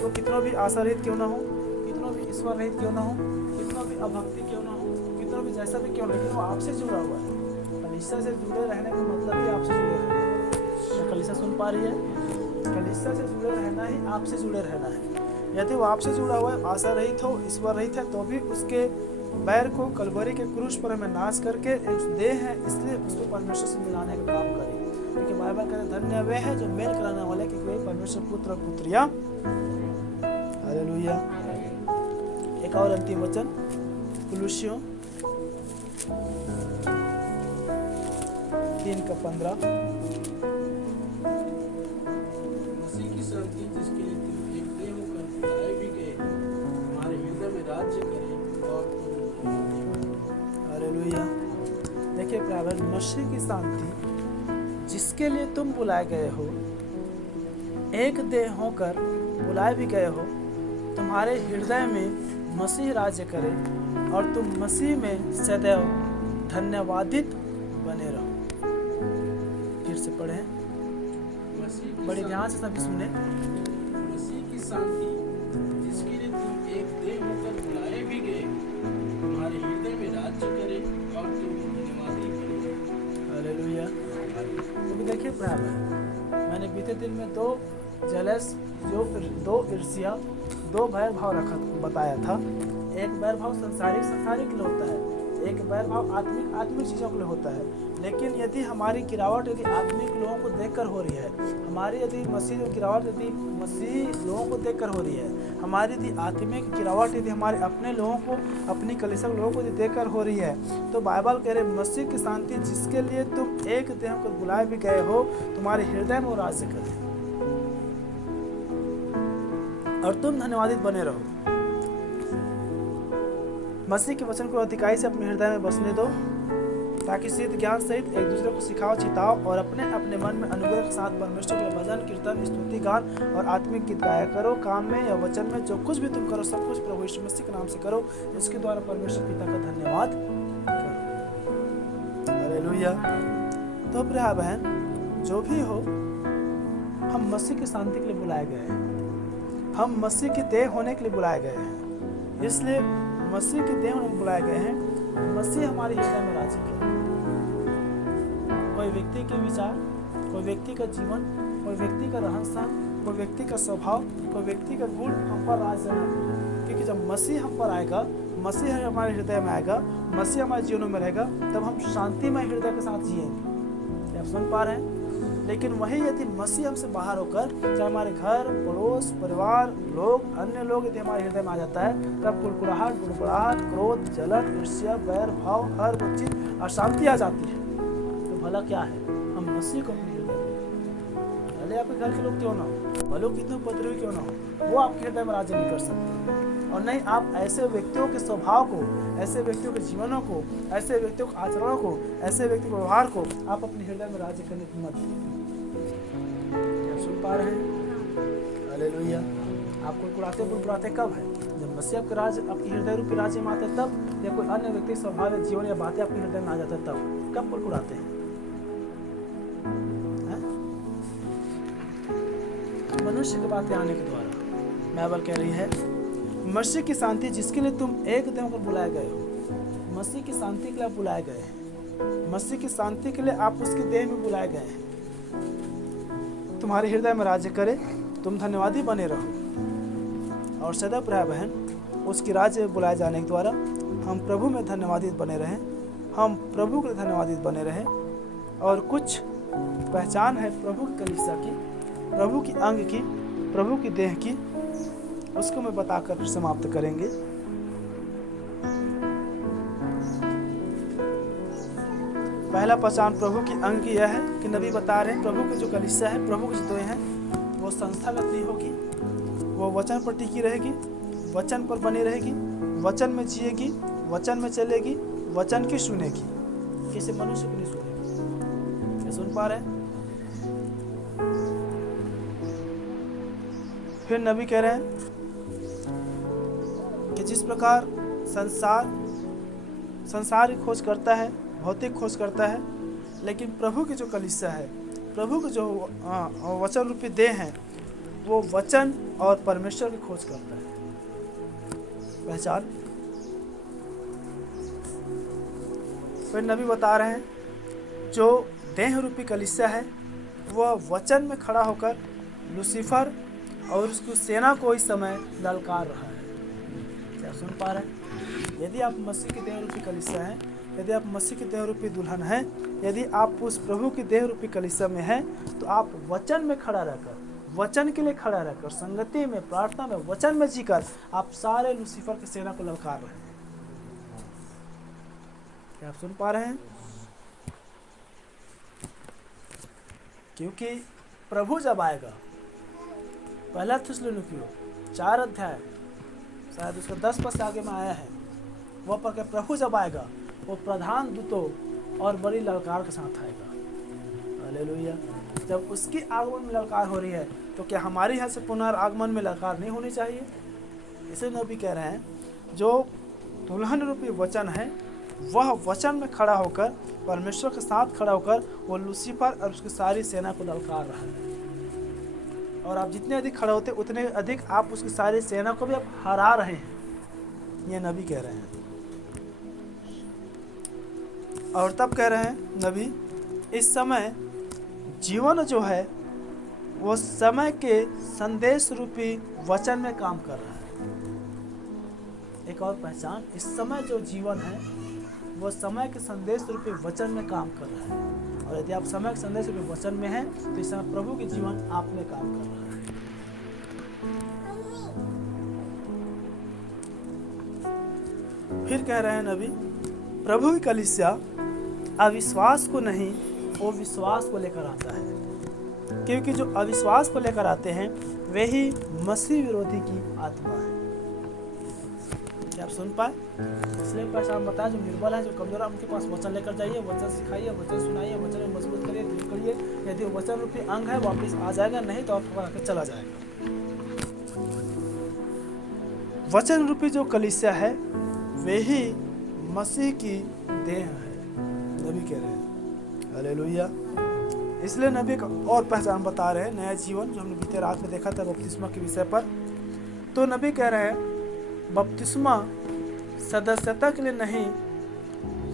तो कितना भी आशा रहित क्यों ना हो, कितना भी ईश्वर रहित क्यों ना हो, कितना भी अभक्ति क्यों ना हो, कितना भी जैसा भी क्यों ना, लेकिन वो आपसे जुड़ा हुआ है। कलीसिया से जुड़े रहने का मतलब ही आपसे जुड़े रहना है। कलीसिया सुन पा रही है? कलीसिया से जुड़े रहना ही आपसे जुड़े रहना है। यदि वो आपसे जुड़ा हुआ है, आशा रहित हो, ईश्वर रहित है, तो भी उसके बैर को कलवरी के क्रूस पर हमें नाश करके एक देह है, इसलिए उसको परमेश्वर से मिलाने का काम करें। क्योंकि बाइबल कहते हैं धन्य वे हैं जो मेल कराने वाले, क्योंकि वे परमेश्वर पुत्र और पुत्रियां। हालेलुया। एक और अंतिम वचन कुलुस्सियों 3:15। मसीह की शांति जिसके लिए तुम एक देह होकर बुलाए भी गए, हमारे हृदय में राज्य करे और हालेलुया। देखिए प्यारे, मसीह की शांति जिसके लिए तुम बुलाए गए हो, एक देह होकर बुलाए भी गए हो, तुम्हारे हृदय में मसीह राज्य करे और तुम मसीह में सदैव धन्यवादित बने रहो। फिर से पढ़ें, बड़े ध्यान से सभी सुने। मसीह की शांति जिसके लिए तुम एक देह होकर बुलाए भी गए, हमारे हृदय में राज्य करे और तुम धन्यवादी बनो। हालेलुया। तो देखिए प्यारे, मैंने बीते दिन में दो जलस, दो ईर्ष्या, दो बैर भाव बताया था। एक बैर भाव संसारिक के लिए होता है, एक बैर भाव आत्मिक चीज़ों के लिए होता है। लेकिन यदि हमारी गिरावट यदि आत्मिक लोगों को देखकर हो रही है, हमारी यदि मसीह गिरावट यदि मसीह लोगों को देखकर हो रही है, हमारी यदि आत्मिक गिरावट यदि हमारे अपने लोगों को, अपनी कलीसिया के लोगों को यदि देखकर हो रही है, तो बाइबल कह रहे मसीह की शांति जिसके लिए तुम एक देह को बुलाए भी गए हो, तुम्हारे हृदय में वो राज्य करे और तुम धन्यवादित बने रहो। मसीह के वचन को अधिकाई से अपने हृदय में बसने दो, ताकि सिद्ध ज्ञान सहित एक दूसरे को सिखाओ, चिताओ और अपने अपने मन में अनुग्रह के साथ परमेश्वर के भजन, कीर्तन, स्तुति, गान और आत्मिक गीत गाया करो। काम में या वचन में जो कुछ भी तुम करो, सब कुछ प्रभु यीशु मसीह के नाम से करो, इसके द्वारा परमेश्वर पिता का धन्यवाद करो। हालेलुया। तो प्रिय बहन, जो भी हो, हम मसीह की शांति के लिए बुलाए गए हैं, हम मसीह के देह होने के लिए बुलाए गए हैं। इसलिए मसीह के देह होने के लिए बुलाए गए हैं, मसीह हमारे हृदय में राज्य करे। कोई व्यक्ति के विचार, कोई व्यक्ति का जीवन, कोई व्यक्ति का रहन सहन, कोई व्यक्ति का स्वभाव, कोई व्यक्ति का गुण हम पर राज्य न करे। क्योंकि जब मसीह हम पर आएगा, मसीह हमारे हृदय में आएगा, मसीह हमारे जीवनों में रहेगा, तब हम शांतिमय हृदय के साथ जिएंगे। आप सुन पा रहे हैं? लेकिन वही यदि मसीह हमसे बाहर होकर, चाहे हमारे घर, पड़ोस, परिवार, लोग, अन्य लोग यदि हमारे हृदय में आ जाता है, तब कुड़कुड़ाहट, गुड़गुड़ाहट, क्रोध, जलन, ईर्ष्या, बैर भाव, हर वो चीज अशांति आ जाती है। तो भला क्या है, हम मसीह को अपने हृदय में, भले आपके घर के लोग क्यों ना हो, भले कितने उपद्रवी क्यों ना हो, वो आपके हृदय में राज्य नहीं कर सकते। और नहीं, आप ऐसे व्यक्तियों के स्वभाव को, ऐसे व्यक्तियों के जीवनों को, ऐसे व्यक्तियों के आचरणों को, ऐसे व्यक्तियों के व्यवहार को आप अपने हृदय में राज्य करने की मत दीजिए। सुन पा रहे हैं? हालेलुया। आप कुड़कुड़ाते कब है? जब मसीह आपके राज्य, आपके हृदय रूपी राज्य में आते तब, या कोई अन्य व्यक्ति स्वभाव या जीवन या बातें आपके हृदय में आ जाते तब। कब कुड़कुड़ाते हैं? मनुष्य की बातें आने के द्वारा। बाइबल कह रही है मसीह की शांति जिसके लिए तुम एक देह पर बुलाए गए हो, मसीह की शांति के लिए आप बुलाए गए हैं, मसीह की शांति के लिए आप उसके देह में बुलाए गए हैं। तुम्हारे हृदय में राज्य करे, तुम धन्यवादी बने रहो और सदैव प्रिय बहन, उसकी राज्य में बुलाए जाने के द्वारा हम प्रभु में धन्यवादित बने रहें, हम प्रभु के धन्यवादित बने रहें। और कुछ पहचान है प्रभु की कलीसिया की, प्रभु की अंग की, प्रभु की देह की, उसको मैं बताकर फिर समाप्त करेंगे। पहला पहचान प्रभु की अंग की यह है कि नबी बता रहे हैं प्रभु की जो कलीसिया है, प्रभु की जो देह है, वो संस्थागत नहीं होगी, वो वचन पर टिकी रहेगी, वचन पर बनी रहेगी, वचन में जिएगी, वचन में चलेगी, वचन की सुनेगी, किसी मनुष्य को नहीं सुनेगी। क्या सुन पा रहे हैं? फिर नबी कह रहे हैं कि जिस प्रकार संसार की खोज करता है, भौतिक खोज करता है, लेकिन प्रभु की जो कलीसिया है, प्रभु के जो वचन रूपी देह हैं, वो वचन और परमेश्वर की खोज करता है। पहचान। फिर नबी बता रहे हैं जो देह रूपी कलीसिया है वह वचन में खड़ा होकर लूसीफर और उसकी सेना को इस समय ललकार रहा है। क्या सुन पा रहे हैं? यदि आप मसीह की देह रूपी कलीसिया हैं, यदि आप मसीह की देह रूपी दुल्हन हैं, यदि आप उस प्रभु की देह रूपी कलीसिया में हैं, तो आप वचन में खड़ा रहकर, वचन के लिए खड़ा रहकर, संगति में, प्रार्थना में, वचन में जीकर आप सारे लूसीफर की सेना को ललकार रहे हैं। क्या आप सुन पा रहे हैं? क्योंकि प्रभु जब आएगा, पहला थिस्सलुनीकियों 4 अध्याय शायद उसका 10 पद से आगे में आया है, वह पर प्रभु जब आएगा वो प्रधान दूतों और बड़ी ललकार के साथ आएगा। हालेलुया। जब उसकी आगमन में ललकार हो रही है तो क्या हमारी यहाँ से पुनर्आगमन में ललकार नहीं होनी चाहिए? इसे नबी कह रहे हैं जो दुल्हन रूपी वचन है वह वचन में खड़ा होकर, परमेश्वर के साथ खड़ा होकर वो लूसीफर और उसकी सारी सेना को ललकार रहा है। और आप जितने अधिक खड़े होते उतने अधिक आप उसकी सारी सेना को भी आप हरा रहे हैं, ये नबी कह रहे हैं। और तब कह रहे हैं नबी, इस समय जीवन जो है वो समय के संदेश रूपी वचन में काम कर रहा है। एक और पहचान, इस समय जो जीवन है वो समय के संदेश रूपी वचन में काम कर रहा है। और यदि आप समय के संदेश रूपी वचन में हैं तो इस समय प्रभु के जीवन आप में काम कर रहा है। फिर कह रहे हैं नबी, प्रभु की कलीसिया अविश्वास को नहीं, वो विश्वास को लेकर आता है, क्योंकि जो अविश्वास को लेकर आते हैं वे ही मसीह विरोधी की आत्मा है। क्या आप सुन पाए? इसलिए पहचान बताया, जो निर्बल है, जो कमजोर है, उनके पास वचन लेकर जाइए, वचन सिखाइए, वचन सुनाइए, वचन में मजबूत करिए, दूर करिए। यदि वचन रूपी अंग है वापस आ जाएगा, नहीं तो आपको आकर चला जाएगा। वचन रूपी जो कलीसिया है वे ही मसीह की देह है, नबी कह रहे हैं। हालेलुया। इसलिए नबी का और पहचान बता रहे हैं, नया जीवन जो हमने बीते रात में देखा था बपतिस्मा के विषय पर। तो नबी कह रहे हैं बपतिस्मा सदस्यता के लिए नहीं,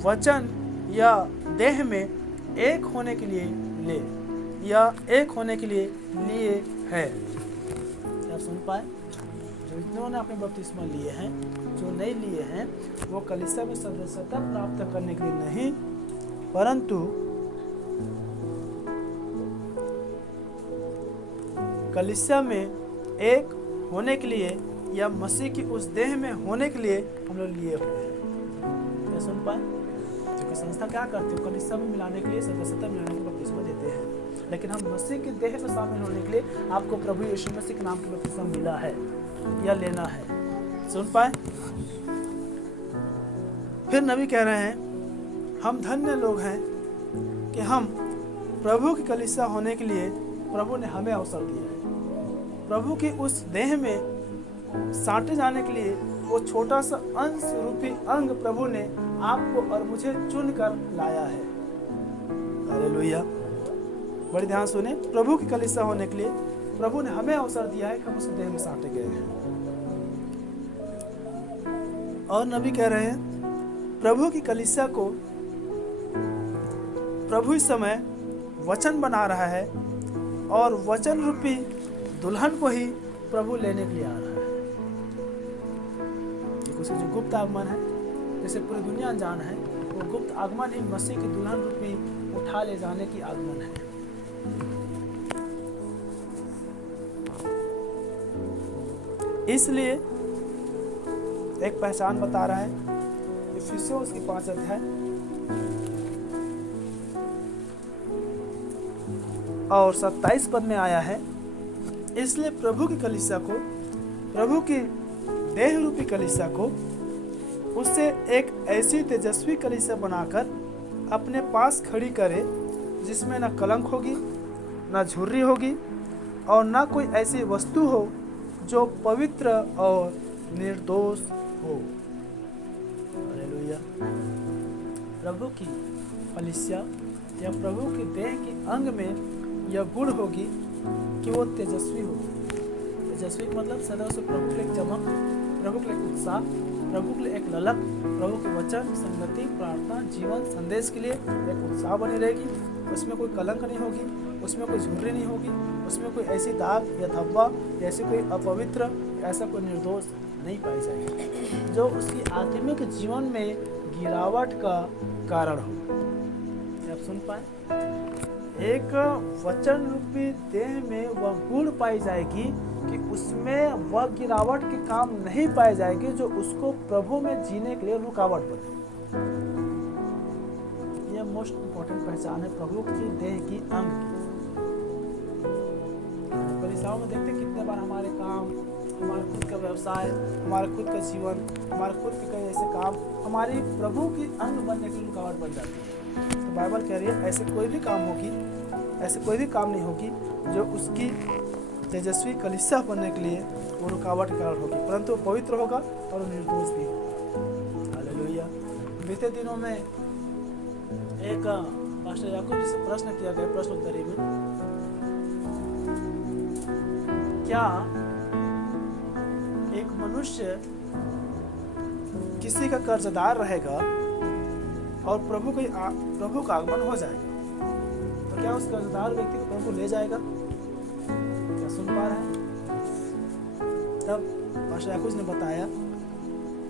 वचन या देह में एक होने के लिए लिए है। क्या सुन पाए? जिन्होंने अपने बपतिस्मा लिए हैं, जो नहीं लिए हैं, वो कलीसिया में सदस्यता प्राप्त करने के लिए नहीं, परंतु कलीसिया में एक होने के लिए या मसीह की उस देह में होने के लिए हम लोग लिए हुए हैं। क्या सुन पाए? क्योंकि संस्था क्या करती है, कलीसिया में मिलाने के लिए, सदस्यता मिलाने के लिए बपतिस्मा देते हैं, लेकिन हम मसीह की देह में शामिल होने के लिए आपको प्रभु यीशु मसीह के नाम की बपतिस्मा मिला है या लेना है। सुन पाए? फिर नबी कह रहे हैं हम धन्य लोग हैं कि हम प्रभु की कलीसिया होने के लिए प्रभु ने हमें अवसर दिया है। प्रभु की उस देह में साटे जाने के लिए वो छोटा सा अंश रूपी अंग प्रभु ने आपको और मुझे चुनकर लाया है। हालेलुया। बड़ी ध्यान सुने, प्रभु की कलीसिया होने के लिए प्रभु ने हमें अवसर दिया है कि हम उस देह में साटे गए हैं। और नबी कह रहे हैं प्रभु की कलीसिया को प्रभु इस समय वचन बना रहा है और वचन रूपी दुल्हन को ही प्रभु लेने के लिए आ रहा है। उसे जो गुप्त आगमन है, जैसे पूरी दुनिया अनजान है, वो गुप्त आगमन ही मसीह की दुल्हन रूपी उठा ले जाने की आगमन है। इसलिए एक पहचान बता रहा है इफिसियों उसकी 5 अध्याय और 27 पद में आया है, इसलिए प्रभु की कलीसिया को, प्रभु की देह रूपी कलीसिया को उससे एक ऐसी तेजस्वी कलीसिया बनाकर अपने पास खड़ी करे जिसमें न कलंक होगी, न झुर्री होगी और न कोई ऐसी वस्तु हो जो पवित्र और निर्दोष हो। हालेलुया। प्रभु की कलीसिया या प्रभु की देह के अंग में यह गुण होगी कि वो तेजस्वी होगी। तेजस्वी मतलब सदा से प्रभु के लिए एक चमक, प्रभु के लिए एक उत्साह, प्रभु के लिए एक ललक, प्रभु के वचन, संगति, प्रार्थना, जीवन, संदेश के लिए एक उत्साह बनी रहेगी। उसमें कोई कलंक नहीं होगी, उसमें कोई झुर्री नहीं होगी, उसमें कोई ऐसी दाग या धब्बा, ऐसी कोई अपवित्र, ऐसा कोई निर्दोष नहीं पाई जाएगी जो उसकी आत्मिक जीवन में गिरावट का कारण हो। आप सुन पाए, एक वचन रूपी देह में वह गुण पाई जाएगी कि उसमें वह गिरावट के काम नहीं पाई जाएगी जो उसको प्रभु में जीने के लिए रुकावट बने। यह मोस्ट इम्पोर्टेंट पहचान है प्रभु की देह की अंग की। कलीसियाओं में देखते कितने बार हमारे काम, हमारे खुद का व्यवसाय, हमारा खुद का जीवन, हमारे खुद के कई ऐसे काम हमारी प्रभु की अंग बनने की रुकावट बन जाती है। तो बाइबल कह रही है ऐसे कोई भी काम नहीं होगी जो उसकी तेजस्वी कलीसिया बनने के लिए वो रुकावट के कारण होगी, परंतु वो पवित्र होगा और निर्दोष भी होगा। हालेलुया। बीते दिनों में एक पास्टर याकूब जी से प्रश्न किया गया प्रश्नोत्तरी में, क्या एक मनुष्य किसी का कर्जदार रहेगा और प्रभु का आगमन हो जाएगा तो क्या उस कर्जदार व्यक्ति को प्रभु ले जाएगा? क्या सुन पा रहे हैं? तब पास्टर याकूब ने बताया,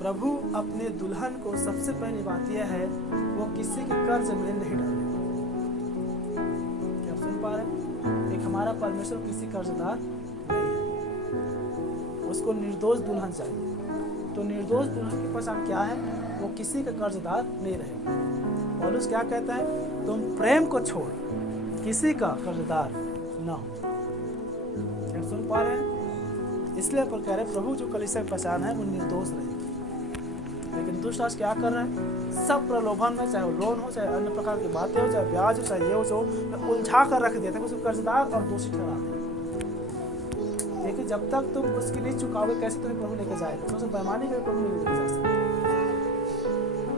प्रभु अपने दुल्हन को सबसे पहली बात यह है वो किसी के कर्ज में नहीं डालेगा। क्या सुन पा रहे हैं? एक हमारा परमेश्वर किसी कर्जदार नहीं है, उसको निर्दोष दुल्हन चाहिए। तो निर्दोष दुल्हन की पहचान क्या है? वो किसी का कर्जदार नहीं रहेगा। पौलुस क्या कहता है? तुम प्रेम को छोड़ किसी का कर्जदार ना हो। क्या सुन पा रहे हैं? इसलिए पर कह रहे प्रभु जो कलीसिया की पहचान है वो निर्दोष रहेगी। लेकिन दुष्ट आज क्या कर रहे हैं? सब प्रलोभन में, चाहे वो लोन हो, चाहे अन्य प्रकार की बातें हो, चाहे ब्याज हो, चाहे ये हो, उलझा कर रख देते हैं, उसको कर्जदार और दोषी ठहराते हैं। देखिए जब तक तुम उसकी नहीं चुकाओगे कैसे तुम्हें प्रभु लेकर जाएगा? तो बेईमानी में प्रभु नहीं लेकर जा सकते।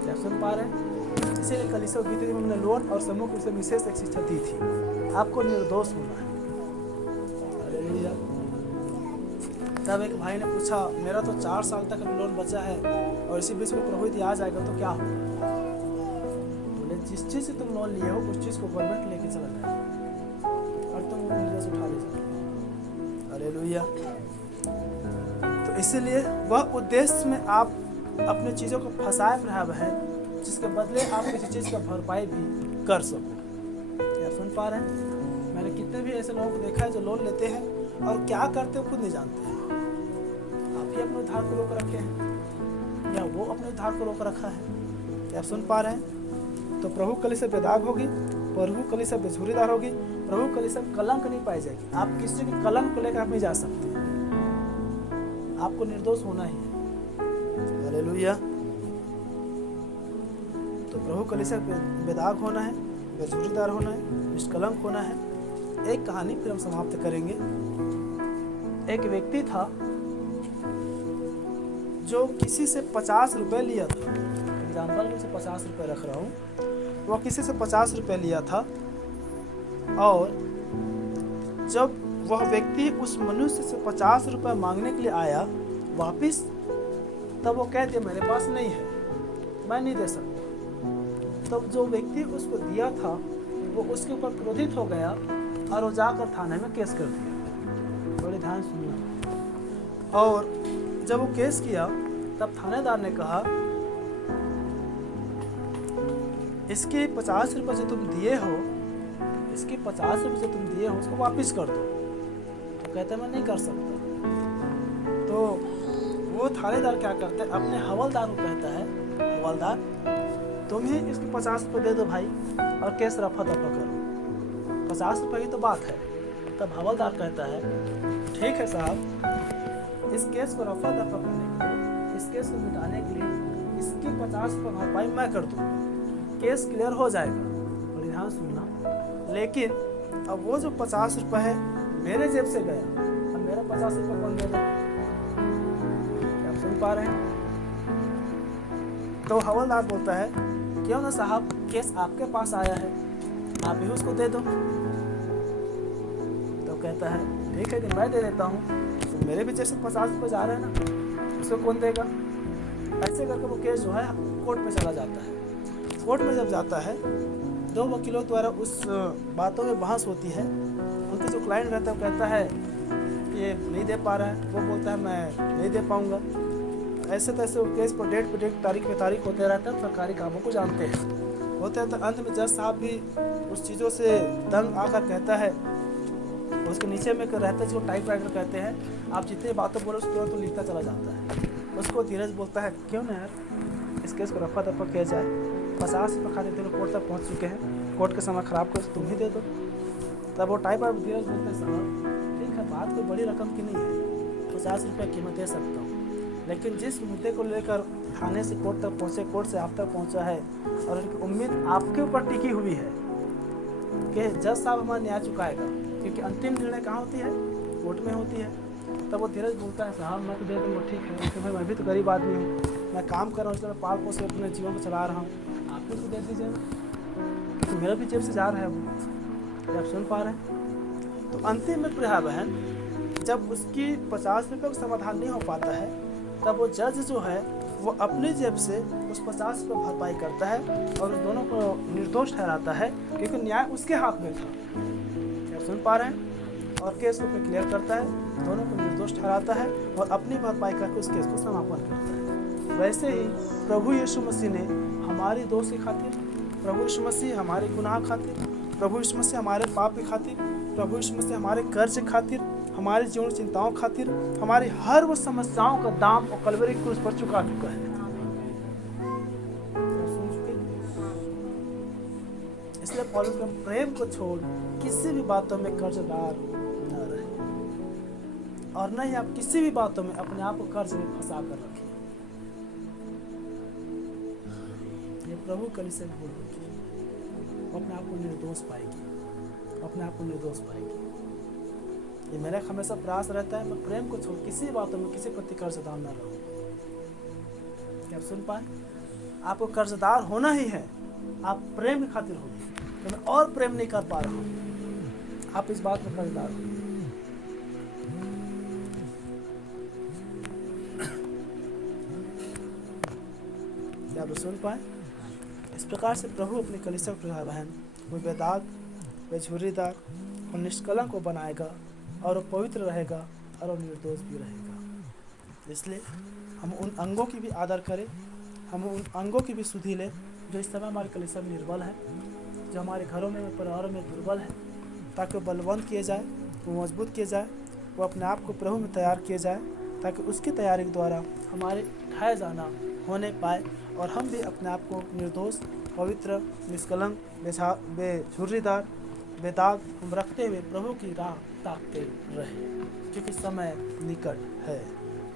क्या सुन पा रहे हैं? इसीलिए कलीसिया बीते दिन हमने लोन और समूह को विशेष एक शिक्षा दी थी, आपको निर्दोष होना है। हालेलुया। तब एक भाई ने पूछा, मेरा तो 4 साल तक लोन बचा है और इसी बीच में प्रभु यदि आ जाएगा तो क्या होगा? बोले जिस चीज से तुम लोन लिए हो उस चीज को गवर्नमेंट लेके चला जाएगा और तुम निर्दोष उठा ले जाओगे। हालेलुया। तो इसीलिए वह उद्देश्य में आप अपने चीज़ों को फंसाए रहे हैं जिसके बदले आप किसी चीज़ का भरपाई भी कर सको। क्या सुन पा रहे हैं? मैंने कितने भी ऐसे लोगों को देखा है जो लोन लेते हैं और क्या करते हैं खुद नहीं जानते हैं। आप ही अपने उधार को रोक रखे हैं या वो अपने उधार को रोक रखा है। क्या आप सुन पा रहे हैं? तो प्रभु कलीसिया बेदाग होगी, प्रभु कलीसिया बेझुरीदार होगी, प्रभु कलीसिया कलंक नहीं पाई जाएगी। आप किसी के कलंक को लेकर आप नहीं जा सकते, आपको निर्दोष होना ही है। हालेलुया। तो प्रभु कलीसिया बेदाग होना है, बेझुरीदार होना है, निष्कलंक होना है। एक कहानी फिर हम समाप्त करेंगे। एक व्यक्ति था जो किसी से 50 रुपए लिया था। एग्जाम्पल में से 50 रुपए रख रहा हूँ। वह किसी से 50 रुपए लिया था और जब वह व्यक्ति उस मनुष्य से 50 रुपए मांगने के लिए आया वापिस, तब वो कहते मेरे पास नहीं है, मैं नहीं दे सकता। तब जो व्यक्ति उसको दिया था वो उसके ऊपर क्रोधित हो गया और वो जाकर थाने में केस कर दिया। बड़े ध्यान सुनना। और जब वो केस किया तब थानेदार ने कहा इसके 50 रुपये जो तुम दिए हो, इसके 50 रुपये जो तुम दिए हो उसको वापस कर दो। तो कहते मैं नहीं कर सकता। तो वो थानेदार क्या करता है, अपने हवलदार को कहता है, हवलदार तुम ही इसके 50 रुपये दे दो भाई और केस रफा दफा करो, 50 रुपये की तो बात है। तब हवलदार कहता है ठीक है साहब, इस केस को रफा दफा करने के लिए, इस केस को मिटाने के लिए इसकी 50 रुपये भरपाई मैं कर दूँगा, केस क्लियर हो जाएगा। और ध्यान सुनना, लेकिन अब वो जो 50 रुपये है मेरे जेब से गया, अब मेरा 50 रुपये कौन देगा? पा रहे हैं? तो हवलदार बोलता है, क्यों ना साहब, केस आपके पास आया है, आप ही उसको दे दो। तो कहता है, ठीक है कि मैं दे देता हूँ, तो मेरे भी जैसे 50 रुपये जा रहे हैं ना, उसको कौन देगा? ऐसे करके वो केस जो है कोर्ट में चला जाता है। कोर्ट में जब जाता है, 2 वकीलों द्वारा उस बातों में बहस होती है। उनके जो क्लाइंट रहता है वो कहता है ये नहीं दे पा रहा है, वो बोलता है मैं नहीं दे पाऊँगा। ऐसे तैसे वो केस पर डेट पे डेट, तारीख पे तारीख होते रहता है। सरकारी कामों को जानते हैं होते हैं। तो अंत में जज साहब भी उस चीज़ों से दंग आकर कहता है, उसके नीचे में रहता है जिसको टाइप राइटर कहते हैं, आप जितनी बातें बोलो उसको तो लिखता चला जाता है। उसको धीरज बोलता है, क्यों ना यार इस केस को रफा दफा किया जाए, 50 रुपये खाते थे, कोर्ट तक पहुँच चुके हैं, कोर्ट का समय ख़राब कर तुम ही दे दो। तब वो टाइप राइटर धीरज बोलते हैं, साहब ठीक है, बात कोई बड़ी रकम की नहीं है, 50 रुपये कीमत दे सकता हूँ, लेकिन जिस मुद्दे को लेकर थाने से कोर्ट तक पहुँचे, कोर्ट से आप तक पहुँचा है, और उनकी उम्मीद आपके ऊपर टिकी हुई है कि जज साहब हमारा न्याय चुकाएगा, क्योंकि अंतिम निर्णय कहाँ होती है? कोर्ट में होती है। तब वो धीरज बोलता है, साहब मैं तो दे दूँगा, ठीक है, क्योंकि भाई मैं भी तो गरीब आदमी हूँ, मैं काम कर रहा हूँ, उसके पाल पोस से अपने जीवन को चला रहा हूँ, आप भी तो दे दीजिए ना, क्योंकि मेरा भी जेब से जा रहा है वो। आप सुन पा रहे हैं? तो अंतिम में प्रिया बहन जब उसकी 50 रुपये का समाधान नहीं हो पाता है, तब वो जज जो है वो अपनी जेब से उस 50 रुपये भरपाई करता है और उस दोनों को निर्दोष ठहराता है, क्योंकि न्याय उसके हाथ में था। क्या सुन पा रहे हैं? और केस को फिर क्लियर करता है, दोनों को निर्दोष ठहराता है और अपनी भरपाई करके उस केस को समापन करता है। वैसे ही प्रभु यीशु मसीह ने हमारी दोष की खातिर, प्रभु यीशु मसीह हमारे गुनाह खातिर, प्रभु यीशु मसीह हमारे पाप की खातिर, प्रभु यीशु मसीह हमारे कर्ज खातिर, हमारी जीवन चिंताओं खातिर, हमारी हर वो समस्याओं का दाम और कलवरी क्रूस पर चुका चुका है। इसलिए पौलुस के प्रेम को छोड़ किसी भी बातों में कर्जदार न रहे, और न ही आप किसी भी बातों में अपने आप को कर्ज में फंसा कर रखें। ये प्रभु कलीसिया की भूल होगी, वो अपने आप को निर्दोष पाएगी, अपने आप को निर्दोष पाएगी। ये मेरा हमेशा प्रयास रहता है, मैं प्रेम को छोड़ किसी बातों में किसी प्रति कर्जदार न रहूं। क्या आप सुन पाए? आपको कर्जदार होना ही है, आप प्रेम की खातिर होगी, तो मैं और प्रेम नहीं कर पा रहा हूं, आप इस बात में कर्जदार हो। क्या आप सुन पाए? इस प्रकार से प्रभु अपने कलीसिया के बहन वो बेदाग, बेझुर्रीदार और निष्कलंक को बनाएगा, और वो पवित्र रहेगा और वो निर्दोष भी रहेगा। इसलिए हम उन अंगों की भी आदर करें, हम उन अंगों की भी सुधि लें जो इस समय हमारे कलीसिया में निर्बल है, जो हमारे घरों में, परिवारों में दुर्बल है, ताकि वो बलवंत किए जाए, वो मजबूत किए जाए, वो अपने आप को प्रभु में तैयार किए जाए, ताकि उसकी तैयारी के द्वारा हमारे उठाए जाना होने पाए, और हम भी अपने आप को निर्दोष, पवित्र, निष्कलंक, बेझुर्रीदार, बेदाग हम रखते हुए प्रभु की राह ताकते रहे, क्योंकि समय निकट है।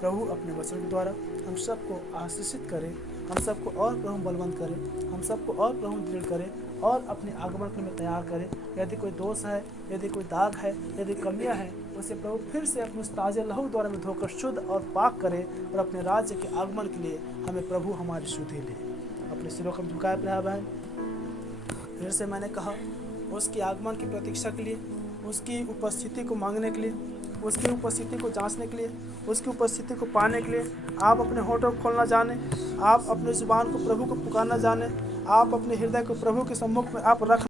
प्रभु अपने वचन के द्वारा हम सबको आशीषित करें, हम सबको और प्रभु बलवंत करें, हम सबको और प्रभु दृढ़ करें, और अपने आगमन के लिए तैयार करें। यदि कोई दोष है, यदि कोई दाग है, यदि कमियां हैं, उसे प्रभु फिर से अपने उस ताजे लहू द्वारा में धोकर शुद्ध और पाक करे, और अपने राज्य के आगमन के लिए हमें प्रभु हमारी शुद्धि ले। अपने सिरों को झुकाए प्यारे बहन, फिर से मैंने कहा, उसकी आगमन की प्रतीक्षा के लिए, उसकी उपस्थिति को मांगने के लिए, उसकी उपस्थिति को जांचने के लिए, उसकी उपस्थिति को पाने के लिए आप अपने होठों को खोलना जाने, आप अपने जुबान को प्रभु को पुकारना जाने, आप अपने हृदय को प्रभु के सम्मुख में आप रख